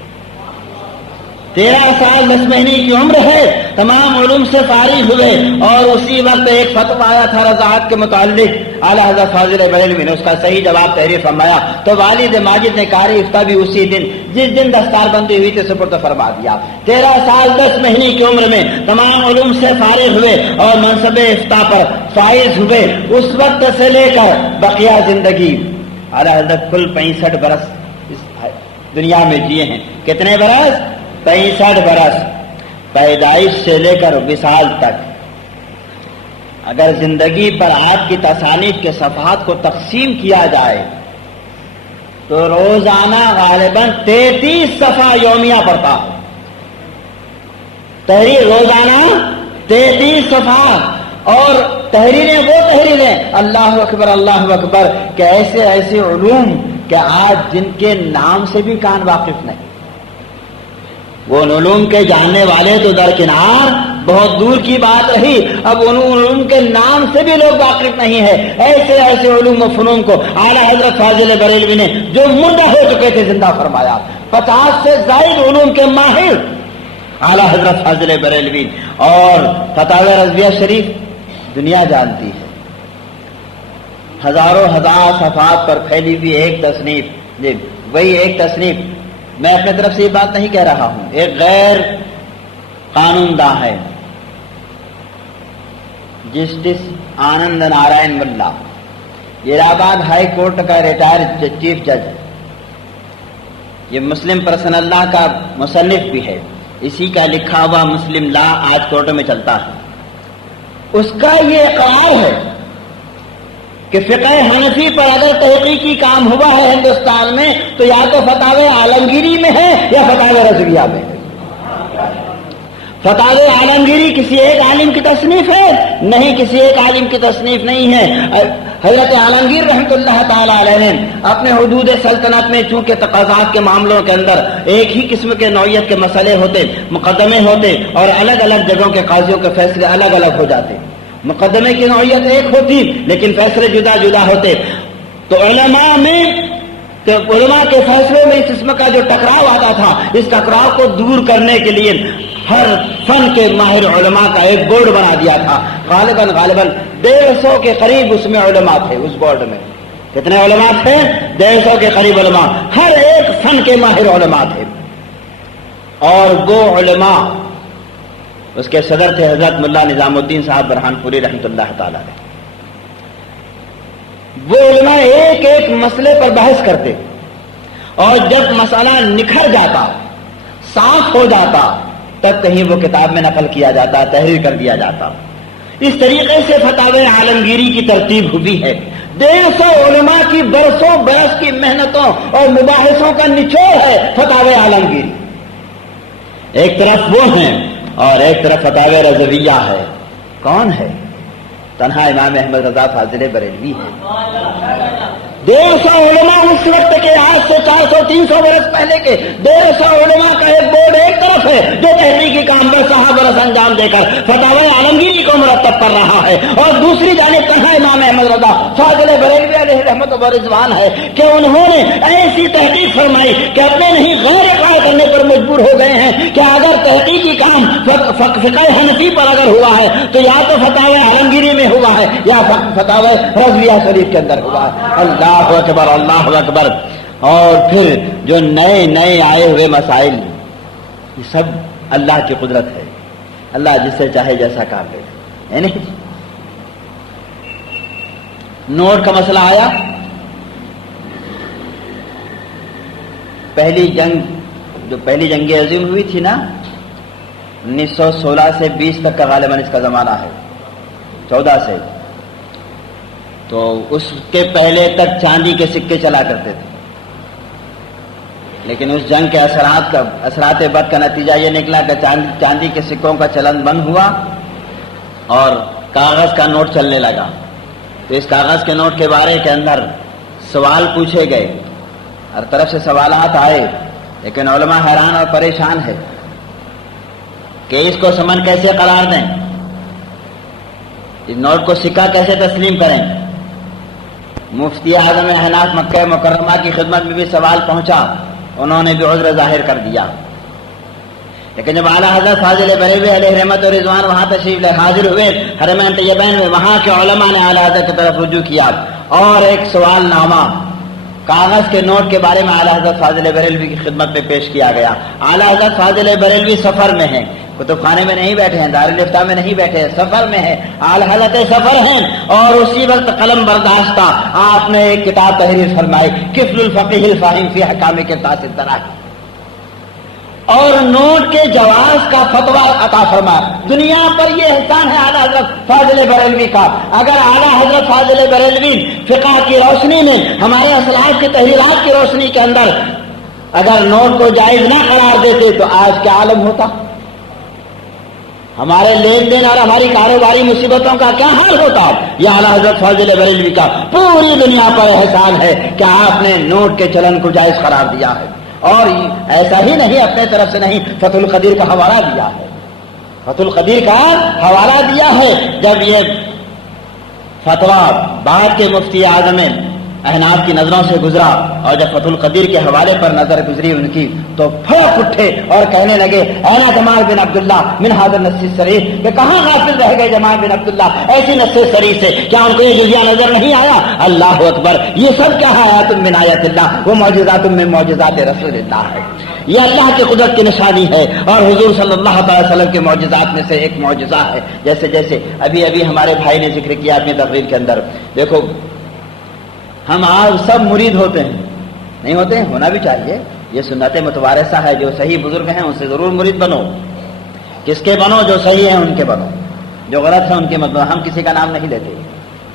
13 سال 10 مہینے کی عمر ہے, تمام علوم سے فارغ ہوئے اور اسی وقت ایک فتویٰ آیا تھا رضاعت کے متعلق. اعلیٰ حضرت فاضل بریلوی نے اس کا صحیح جواب تحریر فرمایا تو والد ماجد نے قاری افتاء بھی اسی دن جس دن دستار بندی ہوئی تھی سپرد فرما دیا. 13 سال 10 مہینے کی عمر میں تمام علوم سے فارغ ہوئے اور منصب افتاء پر فائز ہوئے. اس وقت سے لے کر بقیہ زندگی اعلیٰ حضرت کل 65 برس اس دنیا میں جیے ہیں. کتنے برس؟ 65 برس. پیدائش سے لے کر وصال تک اگر زندگی پر آپ کی تصانیف کے صفحات کو تقسیم کیا جائے تو روزانہ غالباً 33 صفحہ یومیہ پڑھتا ہے. تحریر روزانہ 33 صفحہ, اور تحریریں وہ تحریریں اللہ اکبر اللہ اکبر کہ ایسے ایسے علوم کہ آج جن کے نام سے بھی کان واقف نہیں. وہ ان علوم کے جاننے والے تو درکنار, بہت دور کی بات رہی, اب ان علوم کے نام سے بھی لوگ واقف نہیں ہے. ایسے ایسے علوم و فنون کو اعلیٰ حضرت فاضل بریلوی نے جو مردہ ہو چکے تھے زندہ فرمایا. 50 سے زائد علوم کے ماہر اعلیٰ حضرت فاضل بریلوی. اور فتاوی رضویہ شریف دنیا جانتی ہے, ہزاروں ہزار صفحات پر پھیلی ہوئی ایک تصنیف. وہی ایک تصنیف, میں اپنے طرف سے یہ بات نہیں کہہ رہا ہوں, ایک غیر قانون داں ہے جسٹس آنند نارائن ملا, یہ الہ آباد ہائی کورٹ کا ریٹائر چیف جج, یہ مسلم پرسنل لا کا مصنف بھی ہے, اسی کا لکھا ہوا مسلم لا آج کورٹوں میں چلتا ہے. اس کا یہ اقرار ہے کہ فقہ حنفی پر اگر تحقیقی کام ہوا ہے ہندوستان میں تو یا تو فتاوی عالمگیری میں ہے یا فتاوی رضویہ میں ہے. فتاوی عالمگیری کسی ایک عالم کی تصنیف ہے نہیں, کسی ایک عالم کی تصنیف نہیں ہے. حضرت عالمگیر رحمۃ اللہ تعالی علیہ نے اپنے حدود سلطنت میں چونکہ تقاضات کے معاملوں کے اندر ایک ہی قسم کے نوعیت کے مسئلے ہوتے, مقدمے ہوتے اور الگ الگ جگہوں کے قاضیوں کے فیصلے الگ الگ ہو جاتے. مقدمے کی نوعیت ایک ہوتی لیکن فیصلے جدا جدا ہوتے. تو علماء میں علماء کے فیصلے میں اس قسم کا جو ٹکراؤ آتا تھا, اس ٹکراؤ کو دور کرنے کے لیے ہر فن کے ماہر علماء کا ایک بورڈ بنا دیا تھا. غالباً 150 کے قریب اس میں علماء تھے. اس بورڈ میں کتنے علماء تھے؟ 150 کے قریب علماء, ہر ایک فن کے ماہر علماء تھے. اور وہ علماء اس کے صدر تھے حضرت ملا نظام الدین صاحب برہان پوری رحمۃ اللہ تعالی علیہ. وہ علماء ایک ایک مسئلے پر بحث کرتے اور جب مسئلہ نکھر جاتا, صاف ہو جاتا, تب کہیں وہ کتاب میں نقل کیا جاتا, تحریر کر دیا جاتا. اس طریقے سے فتاوی عالمگیری کی ترتیب ہوئی ہے. 150 علماء کی برسوں برس کی محنتوں اور مباحثوں کا نچوڑ ہے فتاوی عالمگیری. ایک طرف وہ ہیں اور ایک طرف فتاوی رضویہ ہے. کون ہے؟ تنہا امام احمد رضا فاضل بریلوی ہے. 150 علماء اس وقت کے, آج سے 400-300 برس پہلے کے 150 علماء کا ایک بورڈ ایک طرف ہے جو تحقیقی کام برس برس انجام دے کر فتاوی عالمگیری کو مرتب کر رہا ہے, اور دوسری جانب تنہا امام احمد رضا فاضل بریلوی علیہ رحمت و رضوان ہے کہ انہوں نے ایسی تحقیق فرمائی کہ اپنے نہیں غیر اقرار کرنے پر مجبور ہو گئے ہیں کہ اگر تحقیقی کام فقہ حنفی پر اگر ہوا ہے تو یا تو فتاوی عالمگیری میں ہوا ہے یا فتاوی رضویہ شریف کے اندر ہوا ہے. اللہ اکبر اللہ اکبر. اور پھر جو نئے نئے آئے ہوئے مسائل, یہ سب اللہ کی قدرت ہے. اللہ جس سے چاہے جیسا کام لے ہے نہیں. نوٹ کا مسئلہ آیا, پہلی جنگ جو پہلی جنگ عظیم ہوئی تھی نا 1916 سے 20 تک کا غالباً اس کا زمانہ ہے، 14 سے، تو اس کے پہلے تک چاندی کے سکے چلا کرتے تھے، لیکن اس جنگ کے اثرات بد کا نتیجہ یہ نکلا کہ چاندی کے سکوں کا چلن بند ہوا اور کاغذ کا نوٹ چلنے لگا۔ تو اس کاغذ کے نوٹ کے بارے کے اندر سوال پوچھے گئے، ہر طرف سے سوالات آئے، لیکن علماء حیران اور پریشان ہے کہ اس کو سمن کیسے قرار دیں، اس نوٹ کو سکہ کیسے تسلیم کریں۔ مفتی اعظم احناف مکہ مکرمہ کی خدمت میں بھی سوال پہنچا، انہوں نے بھی عذر ظاہر کر دیا، لیکن جب اعلیٰ حضرت فاضل بریلوی علیہ رحمت و رضوان وہاں تشریف لے حاضر ہوئے حرمین طیبین میں، وہاں کے علماء نے اعلیٰ حضرت کی طرف رجوع کیا اور ایک سوال نامہ کاغذ کے نوٹ کے بارے میں اعلیٰ حضرت فاضل بریلوی کی خدمت میں پیش کیا گیا۔ اعلیٰ حضرت فاضل بریلوی سفر میں ہیں، کتب خانے میں نہیں بیٹھے ہیں، دارالافتاء میں نہیں بیٹھے ہیں، سفر میں ہیں، اعلیٰ حضرت سفر ہیں، اور اسی وقت قلم برداشتہ آپ نے ایک کتاب تحریر فرمائی، کفل الفقیہ الفاہم فی احکام قرطاس الدراہم، اور نوٹ کے جواز کا فتویٰ عطا فرمایا۔ دنیا پر یہ احسان ہے اعلیٰ حضرت فاضل بریلوی کا۔ اگر اعلیٰ حضرت فاضل بریلوی فقہ کی روشنی میں، ہمارے اسلاف کی تحریرات کی روشنی کے اندر اگر نوٹ کو جائز نہ قرار دیتے تو آج کیا عالم ہوتا، ہمارے لین دین اور ہماری کاروباری مصیبتوں کا کیا حال ہوتا۔ یہ اعلیٰ حضرت فاضل بریلوی کا پوری دنیا پر احسان ہے کہ آپ نے نوٹ کے چلن کو جائز قرار دیا ہے، اور ایسا ہی نہیں اپنے طرف سے نہیں، فتح القدیر کا حوالہ دیا ہے، فتح القدیر کا حوالہ دیا ہے۔ جب یہ فتویٰ بعد کے مفتی اعظم احناف کی نظروں سے گزرا اور جب فتح القدیر کے حوالے پر نظر گزری ان کی، تو پھڑک اٹھے اور کہنے لگے اینا جمال بن عبداللہ من هذا النص الصریح، کہ کہاں غافل رہ گئے جمال بن عبداللہ ایسی نص صریح سے، کیا ان کو یہ جزیہ نظر نہیں آیا؟ اللہ اکبر، یہ سب کیا آیات من آیات اللہ وہ معجزات من معجزات رسول اللہ ہے، یہ اللہ کی قدرت کی نشانی ہے، اور حضور صلی اللہ تعالی وسلم کے معجزات میں سے ایک معجزہ ہے۔ جیسے ابھی ہمارے بھائی نے ذکر کیا اپنی تقریر کے اندر، دیکھو ہم آج سب مرید ہوتے ہیں، نہیں ہوتے ہیں، ہونا بھی چاہیے، یہ سنت متوارثہ ہے، جو صحیح بزرگ ہیں ان سے ضرور مرید بنو، کس کے بنو؟ جو صحیح ہیں ان کے بنو، جو غلط ہیں ان کے مت بنو، ہم کسی کا نام نہیں لیتے،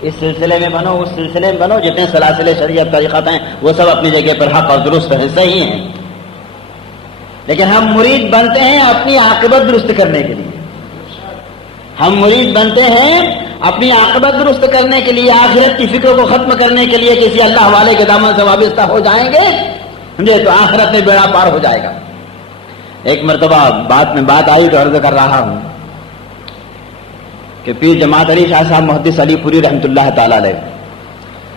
اس سلسلے میں بنو، اس سلسلے میں بنو، جتنے سلاسل شریعت طریقت ہیں وہ سب اپنی جگہ پر حق اور درست ہیں، صحیح ہیں، لیکن ہم مرید بنتے ہیں اپنی عاقبت درست کرنے کے لیے، ہم مرید بنتے ہیں اپنی عاقبت درست کرنے کے لیے، آخرت کی فکر کو ختم کرنے کے لیے، کسی اللہ والے کے دامن سے وابستہ ہو جائیں گے تو آخرت میں بیڑا پار ہو جائے گا۔ ایک مرتبہ بات آئی تو عرض کر رہا ہوں کہ پیر جماعت علی شاہ صاحب محدث علی پوری رحمۃ اللہ تعالی علیہ،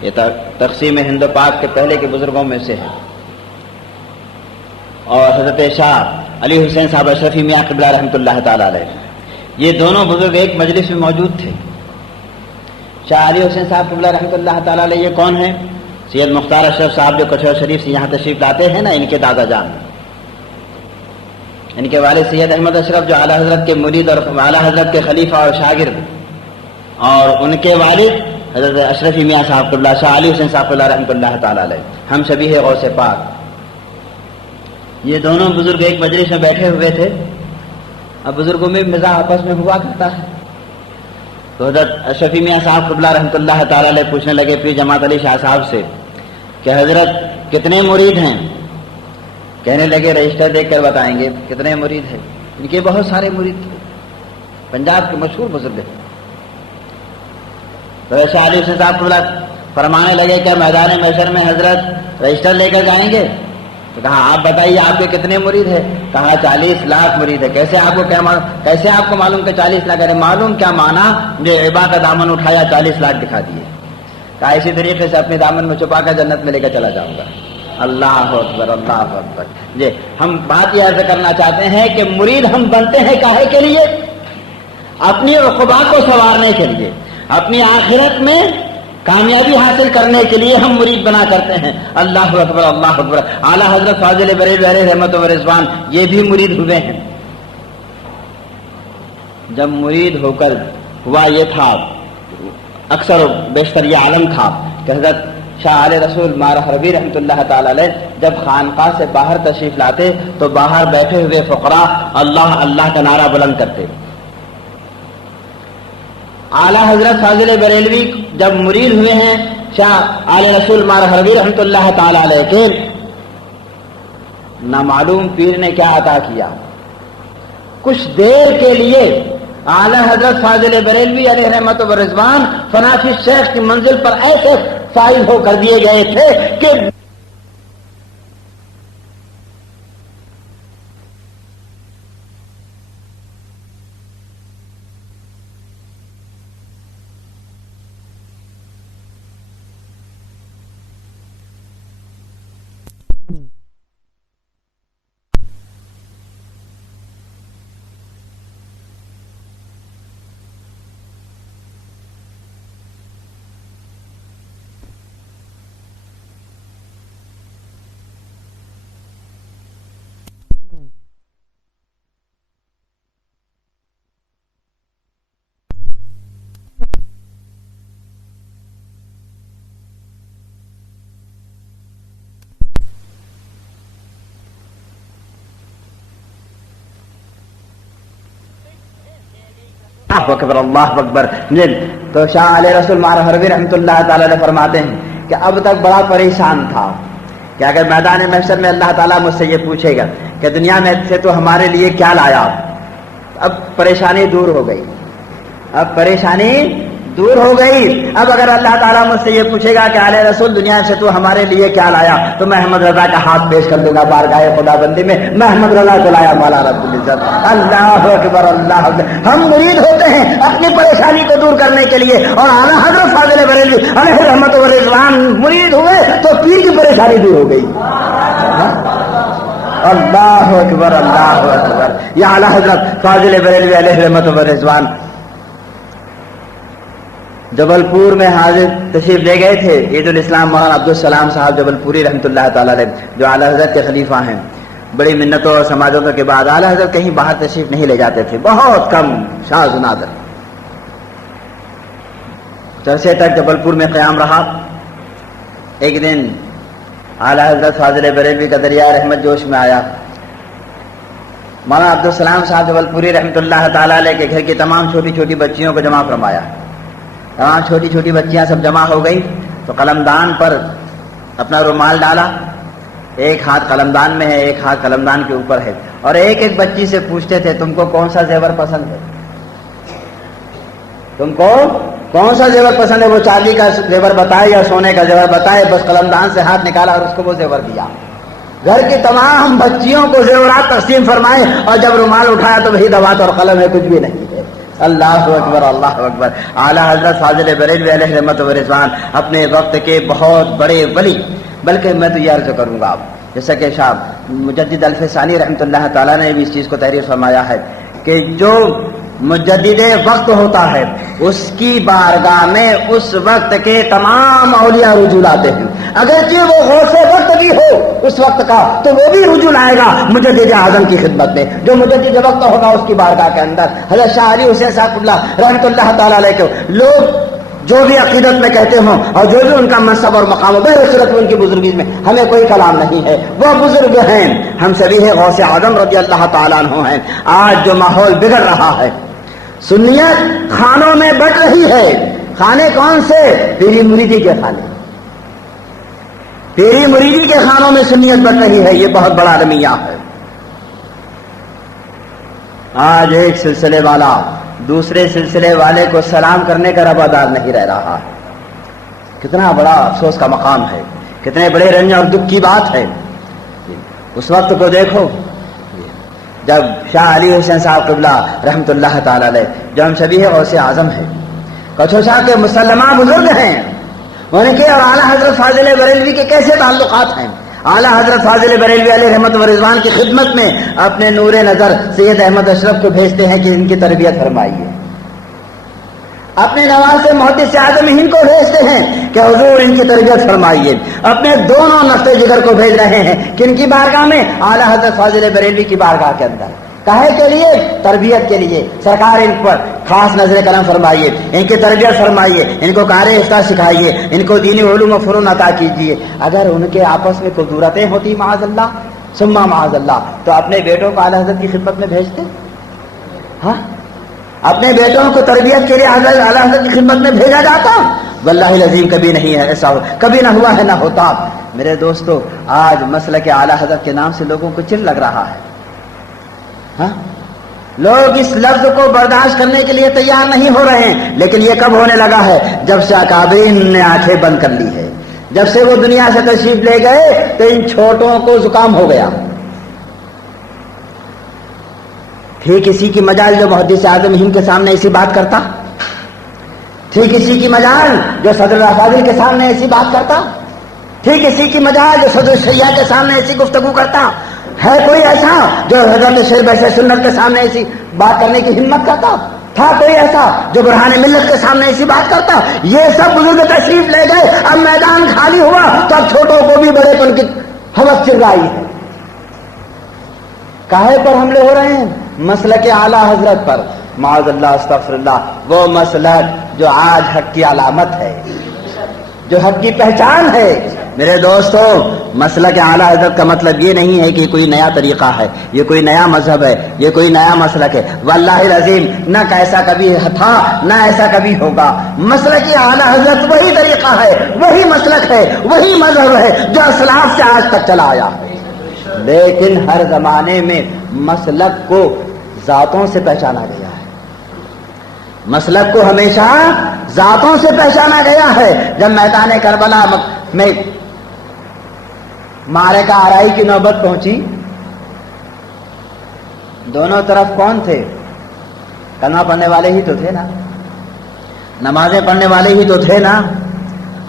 یہ تقسیم ہند و پاک کے پہلے کے بزرگوں میں سے ہے، اور حضرت شاہ علی حسین صاحب اشرفی میاں قبلہ رحمۃ اللہ تعالی علیہ، یہ دونوں بزرگ ایک مجلس میں موجود تھے۔ شاہ علی حسین صاحب قبلہ رحمۃ اللہ تعالی علیہ یہ کون ہیں؟ سید مختار اشرف صاحب جو کچھور شریف سے یہاں تشریف لاتے ہیں نا، ان کے دادا جان، ان کے والد سید احمد اشرف جو اعلیٰ حضرت کے مرید اور اعلیٰ حضرت کے خلیفہ اور شاگرد، اور ان کے والد حضرت اشرفی میاں صاحب قبلہ شاہ علی حسین صاحب قبلہ رحمۃ اللہ تعالی علیہ، ہم شبیہ غوث پاک، یہ دونوں بزرگ ایک مجلس میں بیٹھے ہوئے تھے۔ اب بزرگوں میں مزاح آپس میں ہوا کرتا ہے، تو حضرت اشرفی میاں صاحب قبلہ رحمۃ اللہ تعالی علیہ پوچھنے لگے پیر جماعت علی شاہ صاحب سے کہ حضرت کتنے مرید ہیں؟ کہنے لگے رجسٹر دیکھ کر بتائیں گے کتنے مرید ہیں۔ ان کے بہت سارے مرید تھے، پنجاب کے مشہور بزرگ ہیں۔ تو شاہ علی حسین صاحب قبلہ فرمانے لگے کہ میدان محشر میں حضرت رجسٹر لے کر جائیں گے؟ تو کہا آپ بتائیے آپ کے کتنے مرید ہیں؟ کہا 40 لاکھ مرید ہے۔ کیسے آپ کو معلوم کہ 40 لاکھ ہے؟ معلوم کیا مانا؟ جو عبا کا دامن اٹھایا 40 لاکھ دکھا دیے۔ کہا اسی طریقے سے اپنے دامن میں چھپا کر جنت میں لے کر چلا جاؤں گا۔ اللہ اکبر، اللہ اکبر۔ جی ہم بات یہ عرض کرنا چاہتے ہیں کہ مرید ہم بنتے ہیں کاہے کے لیے؟ اپنی عقبا کو سنوارنے کے لیے، اپنی آخرت میں کامیابی حاصل کرنے کے لیے ہم مرید بنا کرتے ہیں۔ اللہ اکبر، اللہ اکبر۔ اعلیٰ حضرت فاضل بریلوی علیہ رحمت و رضوان یہ بھی مرید ہوئے ہیں۔ جب مرید ہو کر ہوا یہ تھا، اکثر و بیشتر یہ عالم تھا کہ حضرت شاہ علیہ رسول مارحربی رحمۃ اللہ تعالی علیہ جب خانقاہ سے باہر تشریف لاتے تو باہر بیٹھے ہوئے فقراء اللہ اللہ کا نعرہ بلند کرتے. اعلیٰ حضرت فاضل بریلوی جب مرید ہوئے ہیں شاہ علیہ رسول مارحربی رحمۃ اللہ تعالی علیہ کے، نامعلوم پیر نے کیا عطا کیا. کچھ دیر کے لیے اعلیٰ حضرت فاضل بریلوی علیہ رحمت و رضوان فنا فی الشیخ کی منزل پر ایسے فائل ہو کر دیے گئے تھے کہ اللہ اکبر اللہ اکبر. تو شاہ علیہ رسول مارحربی رحمۃ اللہ تعالی علیہ فرماتے ہیں کہ اب تک بڑا پریشان تھا کہ اگر میدان محشر میں اللہ تعالیٰ مجھ سے یہ پوچھے گا کہ دنیا میں سے تو ہمارے لیے کیا لایا. اب پریشانی دور ہو گئی، اب پریشانی دور ہو گئی. اب اگر اللہ تعالیٰ مجھ سے یہ پوچھے گا کہ علیہ رسول دنیا سے تو ہمارے لیے کیا لایا، تو میں احمد رضا کا ہاتھ پیش کر دوں گا بارگاہ خدا بندی میں، میں احمد رضا کو لایا مولا رب العزت. اللہ اکبر اللہ اکبر. ہم مرید ہوتے ہیں اپنی پریشانی کو دور کرنے کے لیے، اور اعلیٰ حضرت فاضل بریلوی علیہ رحمت و رضوان مرید ہوئے تو پیر کی پریشانی دور ہو گئی. اللہ اکبر اللہ اکبر. یہ اعلیٰ حضرت فاضل بریلوی علیہ رحمت و رضوان جبل پور میں حاضر تشریف لے گئے تھے. عید الاسلام مولانا عبدالسلام صاحب جبل پوری رحمۃ اللہ تعالی علیہ جو اعلیٰ حضرت کے خلیفہ ہیں، بڑی منتوں اور سماجتوں کے بعد اعلیٰ حضرت کہیں باہر تشریف نہیں لے جاتے تھے، بہت کم، شاذ و نادر. عرصے تک جبل پور میں قیام رہا. ایک دن اعلیٰ حضرت فاضل بریلوی کا دریا رحمت جوش میں آیا. مولانا عبدالسلام صاحب جبل پوری رحمۃ اللہ تعالی علیہ کے گھر کی تمام چھوٹی چھوٹی بچیوں کو جمع فرمایا. تمام چھوٹی چھوٹی بچیاں سب جمع ہو گئی تو قلمدان پر اپنا رومال ڈالا. ایک ہاتھ قلمدان میں ہے، ایک ہاتھ قلمدان کے اوپر ہے، اور ایک ایک بچی سے پوچھتے تھے تم کو کون سا زیور پسند ہے، تم کو کون سا زیور پسند ہے. وہ چاندی کا زیور بتائے یا سونے کا زیور بتائے، بس قلمدان سے ہاتھ نکالا اور اس کو وہ زیور دیا. گھر کی تمام بچیوں کو زیورات تقسیم فرمائے، اور جب رومال اٹھایا تو وہی دوات اور قلم ہے، کچھ بھی نہیں ہے. اللہ اکبر اللہ اکبر. اعلیٰ حضرت فاضل بریلوی علیہ رحمت و رضوان اپنے وقت کے بہت بڑے ولی. بلکہ میں تو یہ عرض کروں گا جیسا کہ شاہ مجدد الفسانی رحمۃ اللہ تعالیٰ نے بھی اس چیز کو تحریر فرمایا ہے کہ جو مجدد وقت ہوتا ہے اس کی بارگاہ میں اس وقت کے تمام اولیاء رجوع لاتے ہیں. اگرچہ وہ غوث وقت بھی ہو اس وقت کا تو وہ بھی رجوع لائے گا مجدد اعظم کی خدمت میں. جو مجدد وقت ہوگا اس کی بارگاہ کے اندر حضرت شاہ علی حسین صاحب اللہ رحمۃ اللہ تعالی علیہ کو لوگ جو بھی عقیدت میں کہتے ہوں اور جو بھی ان کا منصب اور مقام ہو، بہر صورت ان کی بزرگی میں ہمیں کوئی کلام نہیں ہے. وہ بزرگ ہیں، ہم سبھی ہیں، غوث اعظم رضی اللہ تعالیٰ عنہ ہیں. آج جو ماحول بگڑ رہا ہے، سنیت خانوں میں بٹ رہی ہے. خانے کون سے؟ پیری مریدی کے خانے. پیری مریدی کے خانوں میں سنیت بٹ رہی ہے. یہ بہت بڑا المیہ ہے. آج ایک سلسلے والا دوسرے سلسلے والے کو سلام کرنے کا روادار نہیں رہ رہا. کتنا بڑا افسوس کا مقام ہے، کتنے بڑے رنج اور دکھ کی بات ہے. اس وقت کو دیکھو جب شاہ علی حسین صاحب قبلہ رحمۃ اللہ تعالی علیہ جو ہم سبھی غوث اعظم ہیں، کچھو شاہ کے مسلمہ بزرگ ہیں، ان کے اور اعلیٰ حضرت فاضل بریلوی کے کیسے تعلقات ہیں. اعلیٰ حضرت فاضل بریلوی علیہ رحمت و رضوان کی خدمت میں اپنے نور نظر سید احمد اشرف کو بھیجتے ہیں کہ ان کی تربیت فرمائیے. اپنے نواز سے محدث اعظم ہند کو بھیجتے ہیں کہ حضور ان کی تربیت فرمائیے. اپنے دونوں نقطۂ جگر کو بھیج رہے ہیں کہ ان کی بارگاہ میں، اعلیٰ حضرت فاضل بریلوی کی بارگاہ کے اندر. کہے کے لیے؟ تربیت کے لیے۔ سرکار ان پر خاص نظر کرم فرمائیے، ان کی تربیت فرمائیے، ان کو قارئ افتاح سکھائیے، ان کو دینی علوم و فنون عطا کیجیے۔ اگر ان کے آپس میں کوئی ضرورتیں ہوتی معاذ اللہ ثم معاذ اللہ تو اپنے بیٹوں کو اعلیٰ حضرت کی خدمت میں بھیجتے؟ ہاں، اپنے بیٹوں کو تربیت کے لیے اعلیٰ حضرت کی خدمت میں بھیجا جاتا؟ واللہ العظیم کبھی نہیں ہے ایسا، کبھی نہ ہوا ہے نہ ہوتا۔ میرے دوستو، آج مسلک اعلیٰ حضرت کے نام سے لوگوں کو چل لگ رہا ہے۔ ہاں، لوگ اس لفظ کو برداشت کرنے کے لیے تیار نہیں ہو رہے ہیں، لیکن یہ کب ہونے لگا ہے؟ جب سے اکابرین نے آنکھیں بند کر لی ہے، جب سے وہ دنیا سے تشریف لے گئے تو ان چھوٹوں کو زکام ہو گیا۔ تھی کسی کی مجال جو محدث اعظم ہند کے سامنے ایسی بات کرتا؟ تھی کسی کی مجال جو صدر افاضل کے سامنے ایسی بات کرتا؟ تھی کسی کی مجال جو صدر شیعہ کے سامنے ایسی گفتگو کرتا؟ ہے کوئی ایسا جو حضرت شیر بحث سنت کے سامنے ایسی بات کرنے کی ہمت کرتا؟ تھا کوئی ایسا جو برہان ملت کے سامنے ایسی بات کرتا؟ یہ سب بزرگ تشریف لے گئے، اب میدان خالی ہوا تو اب چھوٹوں کو بھی بڑے پن کی ہوس چل رہی ہے۔ کاہے پر حملے ہو رہے ہیں؟ مسلک اعلیٰ حضرت پر، معاذ اللہ استغفر اللہ۔ وہ مسلک جو آج حق کی علامت ہے، جو حق کی پہچان ہے۔ میرے دوستو، مسلک اعلیٰ حضرت کا مطلب یہ نہیں ہے کہ کوئی نیا طریقہ ہے، یہ کوئی نیا مذہب ہے، یہ کوئی نیا مسلک ہے۔ واللہ العظیم نہ ایسا کبھی تھا نہ ایسا کبھی ہوگا۔ مسلک اعلیٰ حضرت وہی طریقہ ہے، وہی مسلک ہے، وہی مذہب ہے جو اسلاف سے آج تک چلا آیا ہے۔ لیکن ہر زمانے میں مسلک کو ذاتوں سے پہچانا گیا ہے، مسلک کو ہمیشہ ذاتوں سے پہچانا گیا ہے۔ جب میدان کربلا میں معرکہ آرائی کی نوبت پہنچی، دونوں طرف کون تھے؟ کلمہ پڑھنے والے ہی تو تھے نا، نمازیں پڑھنے والے ہی تو تھے نا۔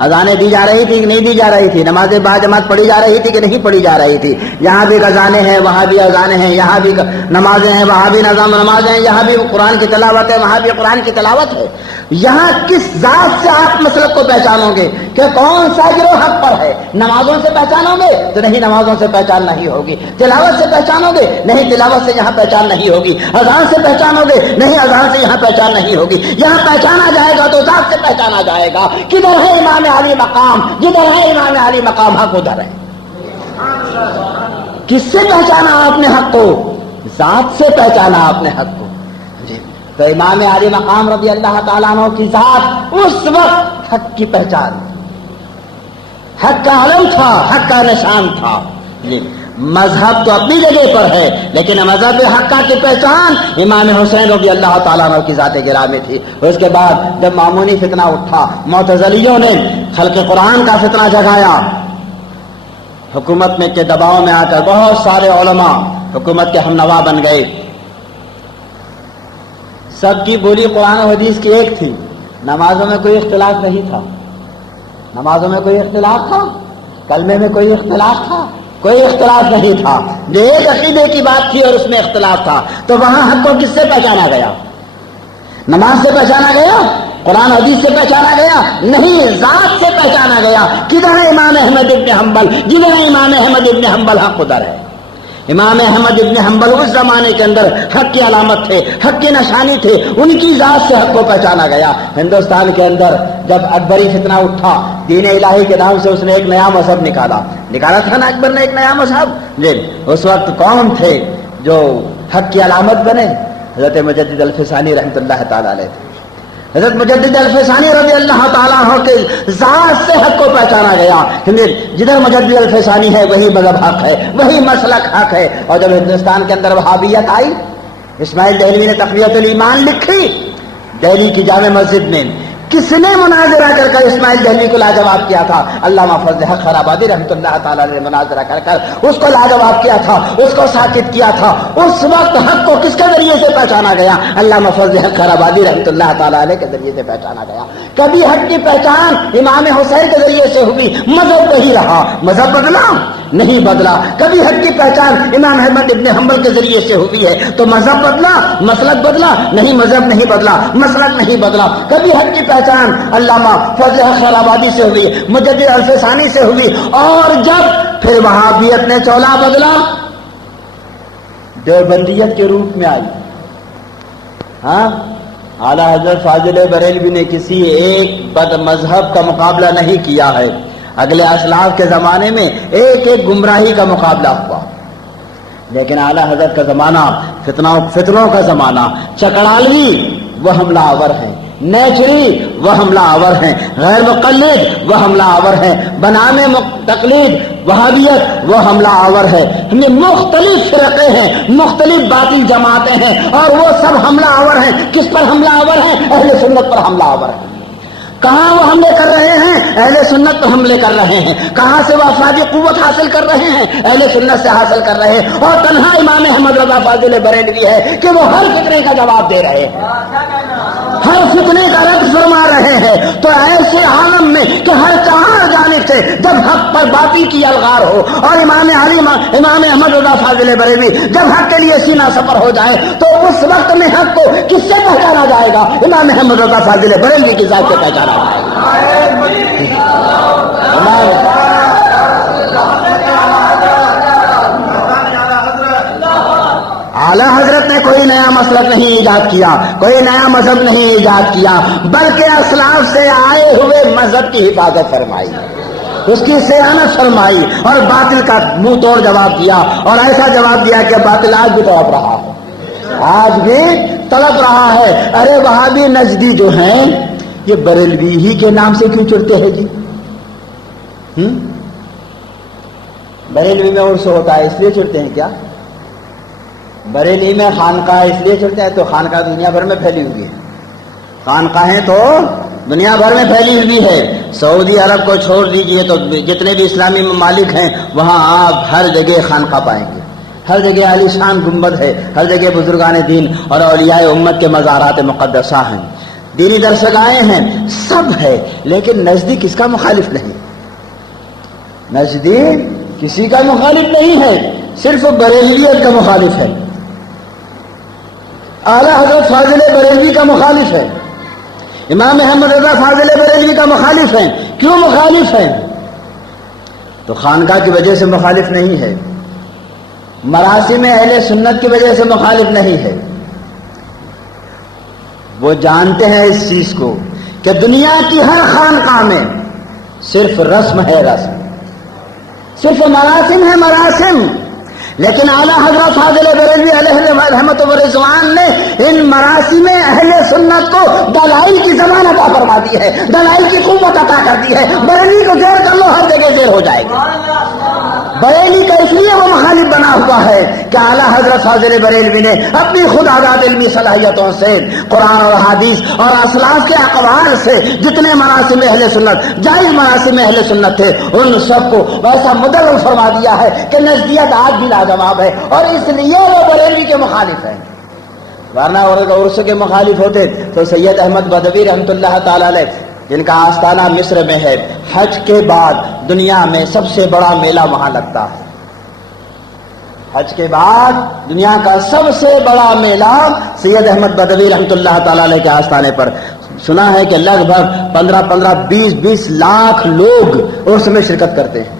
اذانیں دی جا رہی تھی کہ نہیں دی جا رہی تھی؟ نمازیں با جماعت پڑھی جا رہی تھی کہ نہیں پڑھی جا رہی تھی؟ یہاں بھی اذانیں ہیں، وہاں بھی اذانیں ہیں، یہاں بھی نمازیں ہیں، وہاں بھی نمازیں ہیں، یہاں بھی قرآن کی تلاوت ہے، وہاں بھی قرآن کی تلاوت ہے۔ یہاں کس ذات سے آپ مسلک کو پہچانو گے کہ کون سا گروہ حق پر ہے؟ نمازوں سے پہچانو گے تو نہیں، نمازوں سے پہچان نہیں ہوگی۔ تلاوت سے پہچانو گے نہیں، تلاوت سے یہاں پہچان نہیں ہوگی۔ اذان سے پہچانو گے نہیں، اذان سے یہاں پہچان نہیں ہوگی۔ یہاں پہچانا جائے گا تو ذات سے پہچانا جائے گا۔ کدھر ہے امام علی مقام؟ جدھر ہے امام علی مقام حق ادھر ہے۔ کس سے پہچانا آپ نے حق کو؟ ذات سے پہچانا آپ نے حق کو۔ تو امام علی مقام رضی اللہ تعالیٰ عنہ کی ذات اس وقت حق کی پہچان، حق کا علم تھا، حق کا نشان تھا۔ مذہب تو اپنی جگہ پر ہے، لیکن مذہب حقہ کی پہچان امام حسین رضی اللہ تعالیٰ عنہ کی ذات گرامی تھی۔ اس کے بعد جب معمونی فتنہ اٹھا، معتزلیوں نے خلق قرآن کا فتنہ جگایا، حکومت میں کے دباؤ میں آ کر بہت سارے علماء حکومت کے ہمنوا بن گئے۔ سب کی بولی قرآن و حدیث کی ایک تھی، نمازوں میں کوئی اختلاف نہیں تھا، نمازوں میں کوئی اختلاف تھا، کلمے میں کوئی اختلاف تھا، کوئی اختلاف نہیں تھا۔ جو ایک عقیدے کی بات تھی اور اس میں اختلاف تھا، تو وہاں حق کو کس سے پہچانا گیا؟ نماز سے پہچانا گیا؟ قرآن حدیث سے پہچانا گیا؟ نہیں، ذات سے پہچانا گیا۔ کدھر ہے امام احمد ابن حنبل؟ جدھر ہے امام احمد ابن حنبل حق ادھر ہے۔ امام احمد ابن حنبل اس زمانے کے اندر حق کی علامت تھے، حق کی نشانی تھے، ان کی ذات سے حق کو پہچانا گیا۔ ہندوستان کے اندر جب اکبری فتنہ اٹھا، دین الہی کے نام سے اس نے ایک نیا مذہب نکالا تھا نا اکبر نے، ایک نیا مذہب۔ جی، اس وقت کون تھے جو حق کی علامت بنے؟ حضرت مجدد الفسانی رحمۃ اللہ تعالیٰ علیہ تھے۔ حضرت مجدد الفسانی رضی اللہ تعالیٰ عنہ کے ذات سے حق کو پہچانا گیا۔ جدھر مجدد الفسانی ہے وہی مذہب حق ہے، وہی مسلک حق ہے۔ اور جب ہندوستان کے اندر وہابیت آئی، اسماعیل دہلوی نے تقویۃ الایمان لکھی دہلی کی جامع مسجد میں۔ کس نے مناظرہ کر اسماعیل دہلوی کو لاجواب کیا تھا؟ علامہ فضل حق خرابادی رحمۃ اللہ تعالیٰ نے مناظرہ کر اس کو لاجواب کیا تھا، اس کو ساکت کیا تھا۔ اس وقت حق کو کس کے ذریعے سے پہچانا گیا؟ علامہ فضل حق خرابادی رحمۃ اللہ تعالیٰ علیہ کے ذریعے سے پہچانا گیا۔ کبھی حق کی پہچان امام حسین کے ذریعے سے ہوئی، مذہب وہی رہا، مذہب بدلا نہیں بدلا۔ کبھی حق کی پہچان امام احمد ابن حنبل کے ذریعے سے ہوئی ہے تو مذہب بدلا، مسلک بدلا نہیں، مذہب نہیں بدلا، مسلک نہیں بدلا۔ کبھی حق کی پہچان علامہ فضل حق خیرآبادی سے ہوئی، مجدد الفسانی سے ہوئی، اور جب پھر وہابیت نے چولا بدلا، دیوبندیت کے روپ میں آئی. ہاں اعلیٰ حضرت فاضل بریلوی نے کسی ایک بد مذہب کا مقابلہ نہیں کیا ہے. اگلے اسلاف کے زمانے میں ایک ایک گمراہی کا مقابلہ ہوا، لیکن اعلیٰ حضرت کا زمانہ فتنوں کا زمانہ. چکڑالوی وہ حملہ آور ہیں، نیچری وہ حملہ آور ہیں، غیر مقلد وہ حملہ آور ہیں، بنانے تقلید وہابیت وہ حملہ آور ہے. مختلف فرقے ہیں، مختلف باطل جماعتیں ہیں، اور وہ سب حملہ آور ہیں. کس پر حملہ آور ہیں؟ اہل سنت پر حملہ آور ہیں. کہاں وہ حملے کر رہے ہیں؟ اہل سنت پر حملے کر رہے ہیں. کہاں سے وہ افرادی قوت حاصل کر رہے ہیں؟ اہل سنت سے حاصل کر رہے ہیں. اور تنہا امام احمد رضا فاضل بریلوی ہے کہ وہ ہر فتنے کا جواب دے رہے ہیں، ہر فتنے کا رد فرما رہے ہیں. تو ایسے عالم میں کہ ہر چار جانب سے جب حق پر باطل کی الغار ہو، اور امام احمد رضا فاضل بریلوی جب حق کے لیے سینہ سفر ہو جائے، تو اس وقت میں حق کو کس سے پہچانا جائے گا؟ امام احمد رضا فاضل بریلوی کی ذات سے پہچانا. اعلیٰ حضرت نے کوئی نیا مسلک نہیں ایجاد کیا، کوئی نیا مذہب نہیں ایجاد کیا، بلکہ اسلاف سے آئے ہوئے مذہب کی حفاظت فرمائی، اس کی صیانت فرمائی، اور باطل کا منہ توڑ جواب دیا. اور ایسا جواب دیا کہ باطل آج بھی تڑپ رہا ہے، آج بھی تڑپ رہا ہے. ارے وہابی نجدی جو ہیں یہ بریلوی ہی کے نام سے کیوں چڑھتے ہیں جی؟ بریلوی میں عرس ہوتا ہے اس لیے چڑھتے ہیں کیا؟ بریلی میں خانقاہ اس لیے چڑھتے ہیں؟ تو خانقاہ دنیا بھر میں پھیلی ہوئی ہے، خانقاہیں تو دنیا بھر میں پھیلی ہوئی ہے. سعودی عرب کو چھوڑ دیجئے تو جتنے بھی اسلامی ممالک ہیں وہاں آپ ہر جگہ خانقاہ پائیں گے، ہر جگہ عالی شان گنبد ہے، ہر جگہ بزرگان دین اور اولیاء امت کے مزارات مقدسہ ہیں، دینی درسگاہیں ہیں، سب ہے. لیکن نزدیک کس کا مخالف نہیں، نزدیک کسی کا مخالف نہیں ہے، صرف بریلویت کا مخالف ہے. اعلیٰ حضرت فاضل بریلوی کا مخالف ہے، امام احمد رضا فاضل بریلوی کا مخالف ہے. کیوں مخالف ہے؟ تو خانقاہ کی وجہ سے مخالف نہیں ہے، مراسم اہل سنت کی وجہ سے مخالف نہیں ہے. وہ جانتے ہیں اس چیز کو کہ دنیا کی ہر خانقاہ میں صرف رسم ہے، رسم، صرف مراسم ہے، مراسم. لیکن اعلیٰ حضرت فاضل بریلوی علیہ رحمت و رضوان نے ان مراسم اہل سنت کو دلائل کی ضمانت عطا فرما دی ہے، دلائل کی قوت عطا کر دی ہے. بریلی کو زیر کر لو، ہر جگہ زیر ہو جائے گا. بریلی کا اس لیے وہ مخالف بنا ہوا ہے کہ اعلیٰ حضرت فاضل بریلوی نے اپنی خود آزاد علمی صلاحیتوں سے قرآن اور حدیث اور اسلاف کے اقوال سے جتنے مراسم اہل سنت، جائز مراسم اہل سنت تھے، ان سب کو ویسا مدلل فرما دیا ہے کہ نزدیت آج بھی لاجواب ہے. اور اس لیے وہ بریلوی کے مخالف ہیں. ورنہ عرس کے مخالف ہوتے تو سید احمد بدوی رحمۃ اللہ تعالی علیہ، جن کا آستانہ مصر میں ہے، حج کے بعد دنیا میں سب سے بڑا میلہ وہاں لگتا ہے. حج کے بعد دنیا کا سب سے بڑا میلہ سید احمد بدوی رحمۃ اللہ تعالی علیہ کے آستانے پر. سنا ہے کہ لگ بھگ 15-20 لاکھ لوگ عرس میں شرکت کرتے ہیں.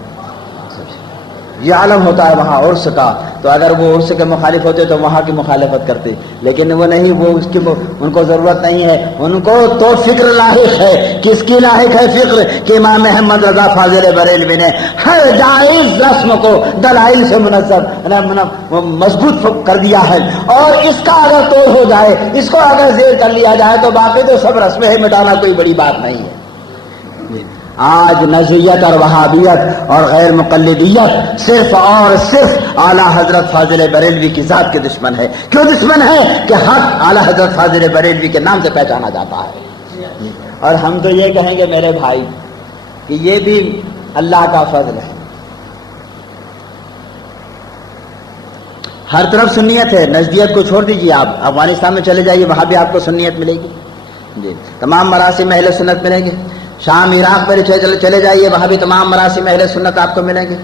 یہ عالم ہوتا ہے وہاں عرس کا. تو اگر وہ عرس کے مخالف ہوتے تو وہاں کی مخالفت کرتے، لیکن وہ نہیں، وہ اس کی ان کو ضرورت نہیں ہے. ان کو تو فکر لاحق ہے. کس کی لاحق ہے فکر؟ کہ امام احمد رضا فاضل بریلوی نے ہر جائز رسم کو دلائل سے مضبوط کر دیا ہے. اور اس کا اگر توڑ ہو جائے، اس کو اگر زیر کر لیا جائے تو باقی تو سب رسمیں ہی مٹانا کوئی بڑی بات نہیں ہے. آج نزویت اور وہابیت اور غیر مقلدیت صرف اور صرف اعلیٰ حضرت فاضل بریلوی کی ذات کے دشمن ہے. کیوں دشمن ہے؟ کہ حق اعلیٰ حضرت فاضل بریلوی کے نام سے پہچانا جاتا ہے. اور ہم تو یہ کہیں گے میرے بھائی کہ یہ بھی اللہ کا فضل ہے. ہر طرف سنیت ہے. نزدیت کو چھوڑ دیجیے، آپ افغانستان میں چلے جائیے، وہاں بھی آپ کو سنیت ملے گی جی. تمام مراسم اہل سنت ملیں گے. شام عراق میں چلے جائیے، وہاں بھی تمام مراسم اہل سنت آپ کو ملیں گے.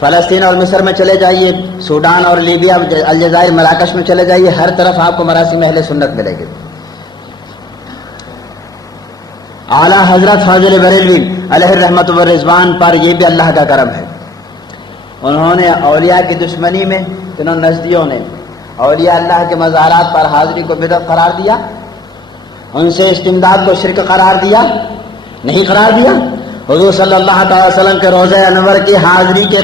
فلسطین اور مصر میں چلے جائیے، سوڈان اور لیبیا، الجزائر، مراکش میں چلے جائیے، ہر طرف آپ کو مراسم اہل سنت ملیں گے. اعلیٰ حضرت فاضل بریلوی علیہ رحمت و رضوان پر یہ بھی اللہ کا کرم ہے انہوں نے اولیاء کی دشمنی میں انہوں نجدیوں نے اولیاء اللہ کے مزارات پر حاضری کو بدعت قرار دیا، ان سے استمداد کو شرک قرار دیا؟ نہیں قرار دیا۔ حضور صلی اللہ تعالی وسلم کے روضہ انور کی حاضری کے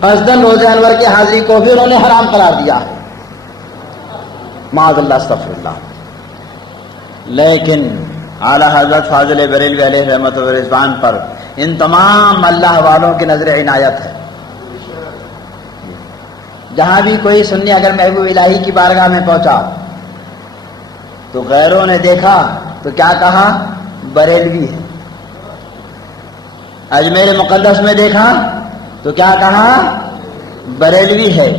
قصداً روضہ انور کی حاضری کو بھی انہوں نے حرام قرار دیا، معاذ اللہ استغفر اللہ۔ لیکن اعلیٰ حضرت فاضل بریلوی علیہ رحمت و رضوان پر ان تمام اللہ والوں کی نظر عنایت ہے۔ جہاں بھی کوئی سنی اگر محبوب الہی کی بارگاہ میں پہنچا تو غیروں نے دیکھا تو کیا کہا؟ بریلوی ہے۔ اجمیر مقدس میں دیکھا تو کیا کہا؟ بریلوی ہے۔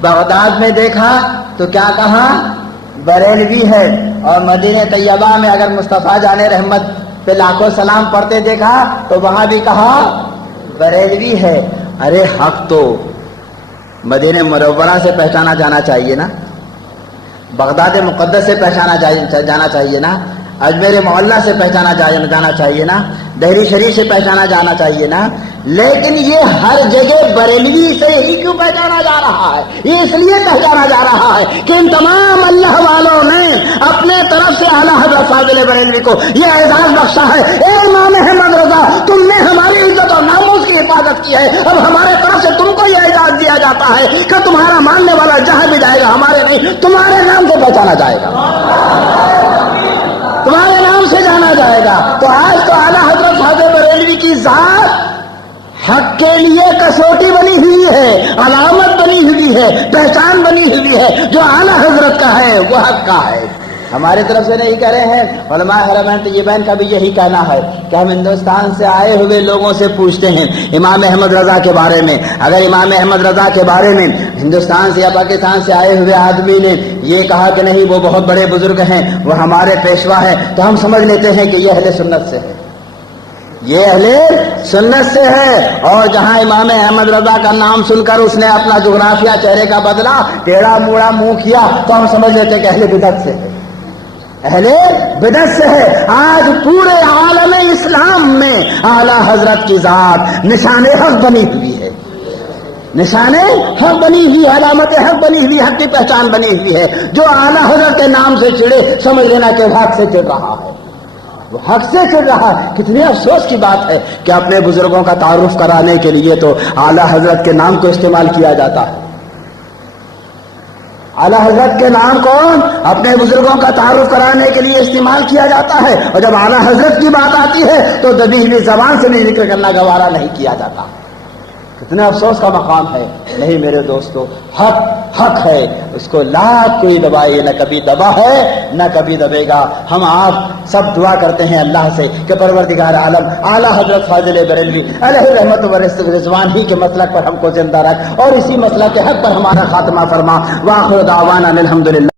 بغداد میں دیکھا تو کیا کہا؟ بریلوی ہے۔ اور مدینہ طیبہ میں اگر مصطفیٰ جان رحمت پہ لاکھوں سلام پڑھتے دیکھا تو وہاں بھی کہا بریلوی ہے۔ ارے حق تو مدینہ منورہ سے پہچانا جانا چاہیے نا، بغداد مقدس سے پہچانا جانا چاہیے نا، اجمیر معلیٰ سے پہچانا جانا چاہیے نا، دہلی شریف سے پہچانا جانا چاہیے نا، لیکن یہ ہر جگہ بریلوی سے ہی کیوں پہچانا جا رہا ہے؟ یہ اس لیے پہچانا جا رہا ہے کہ ان تمام اللہ والوں نے اپنے طرف سے اعلیٰ حضرت فاضل بریلوی کو یہ اعزاز بخشا ہے، اے امام احمد رضا تم نے ہماری عزت اور ناموس کی حفاظت کی ہے، اب ہمارے طرف سے تم کو یہ اعزاز دیا جاتا ہے کہ تمہارا ماننے والا جہاں بھی جائے گا ہمارے نہیں تمہارے نام سے پہچانا جائے گا، تمہارے نام سے جانا جائے گا۔ تو آج تو اعلیٰ حضرت فاضل بریلوی کی ذات حق کے لیے کسوٹی بنی ہوئی ہے، علامت بنی ہوئی ہے، پہچان بنی ہوئی ہے، جو اعلیٰ حضرت کا ہے وہ حق کا ہے۔ ہماری طرف سے نہیں کہہ رہے ہیں، علماء حرمین طیبین کا بھی یہی کہنا ہے کہ ہم ہندوستان سے آئے ہوئے لوگوں سے پوچھتے ہیں امام احمد رضا کے بارے میں، اگر امام احمد رضا کے بارے میں ہندوستان سے یا پاکستان سے آئے ہوئے آدمی نے یہ کہا کہ نہیں وہ بہت بڑے بزرگ ہیں، وہ ہمارے پیشوا ہیں، تو ہم سمجھ لیتے ہیں کہ یہ اہل سنت سے ہے، یہ اہل سنت سے ہے۔ اور جہاں امام احمد رضا کا نام سن کر اس نے اپنا جغرافیہ چہرے کا بدلا، ٹیڑھا موڑا منہ کیا، تو ہم سمجھ لیتے کہ اہل بدعت سے ہے، اہل بدعت سے ہے۔ آج پورے عالم اسلام میں اعلیٰ حضرت کی ذات نشان حق بنی ہوئی ہے، نشان حق بنی ہوئی، علامت حق بنی ہوئی، حق کی پہچان بنی ہوئی ہے۔ جو اعلیٰ حضرت کے نام سے چڑھے سمجھ لینا کہ حق سے چڑھ رہا ہے، وہ حق سے چڑھ رہا ہے۔ کتنی افسوس کی بات ہے کہ اپنے بزرگوں کا تعارف کرانے کے لیے تو اعلیٰ حضرت کے نام کو استعمال کیا جاتا ہے، اعلیٰ حضرت کے نام کو اپنے بزرگوں کا تعارف کرانے کے لیے استعمال کیا جاتا ہے، اور جب اعلیٰ حضرت کی بات آتی ہے تو دبی ہوئی زبان سے نہیں ذکر کرنا گوارا نہیں کیا جاتا۔ کتنے افسوس کا مقام ہے۔ نہیں میرے دوستو، حق حق ہے، اس کو لاکھ کوئی دبائے نہ کبھی دبا ہے نہ کبھی دبے گا۔ ہم آپ سب دعا کرتے ہیں اللہ سے کہ پروردگار عالم اعلیٰ حضرت فاضل بریلوی علیہ رحمت و رضوان ہی کے مسلک پر ہم کو زندہ رکھ اور اسی مسلک کے حق پر ہمارا خاتمہ فرما۔ وآخر دعوانا الحمدللہ۔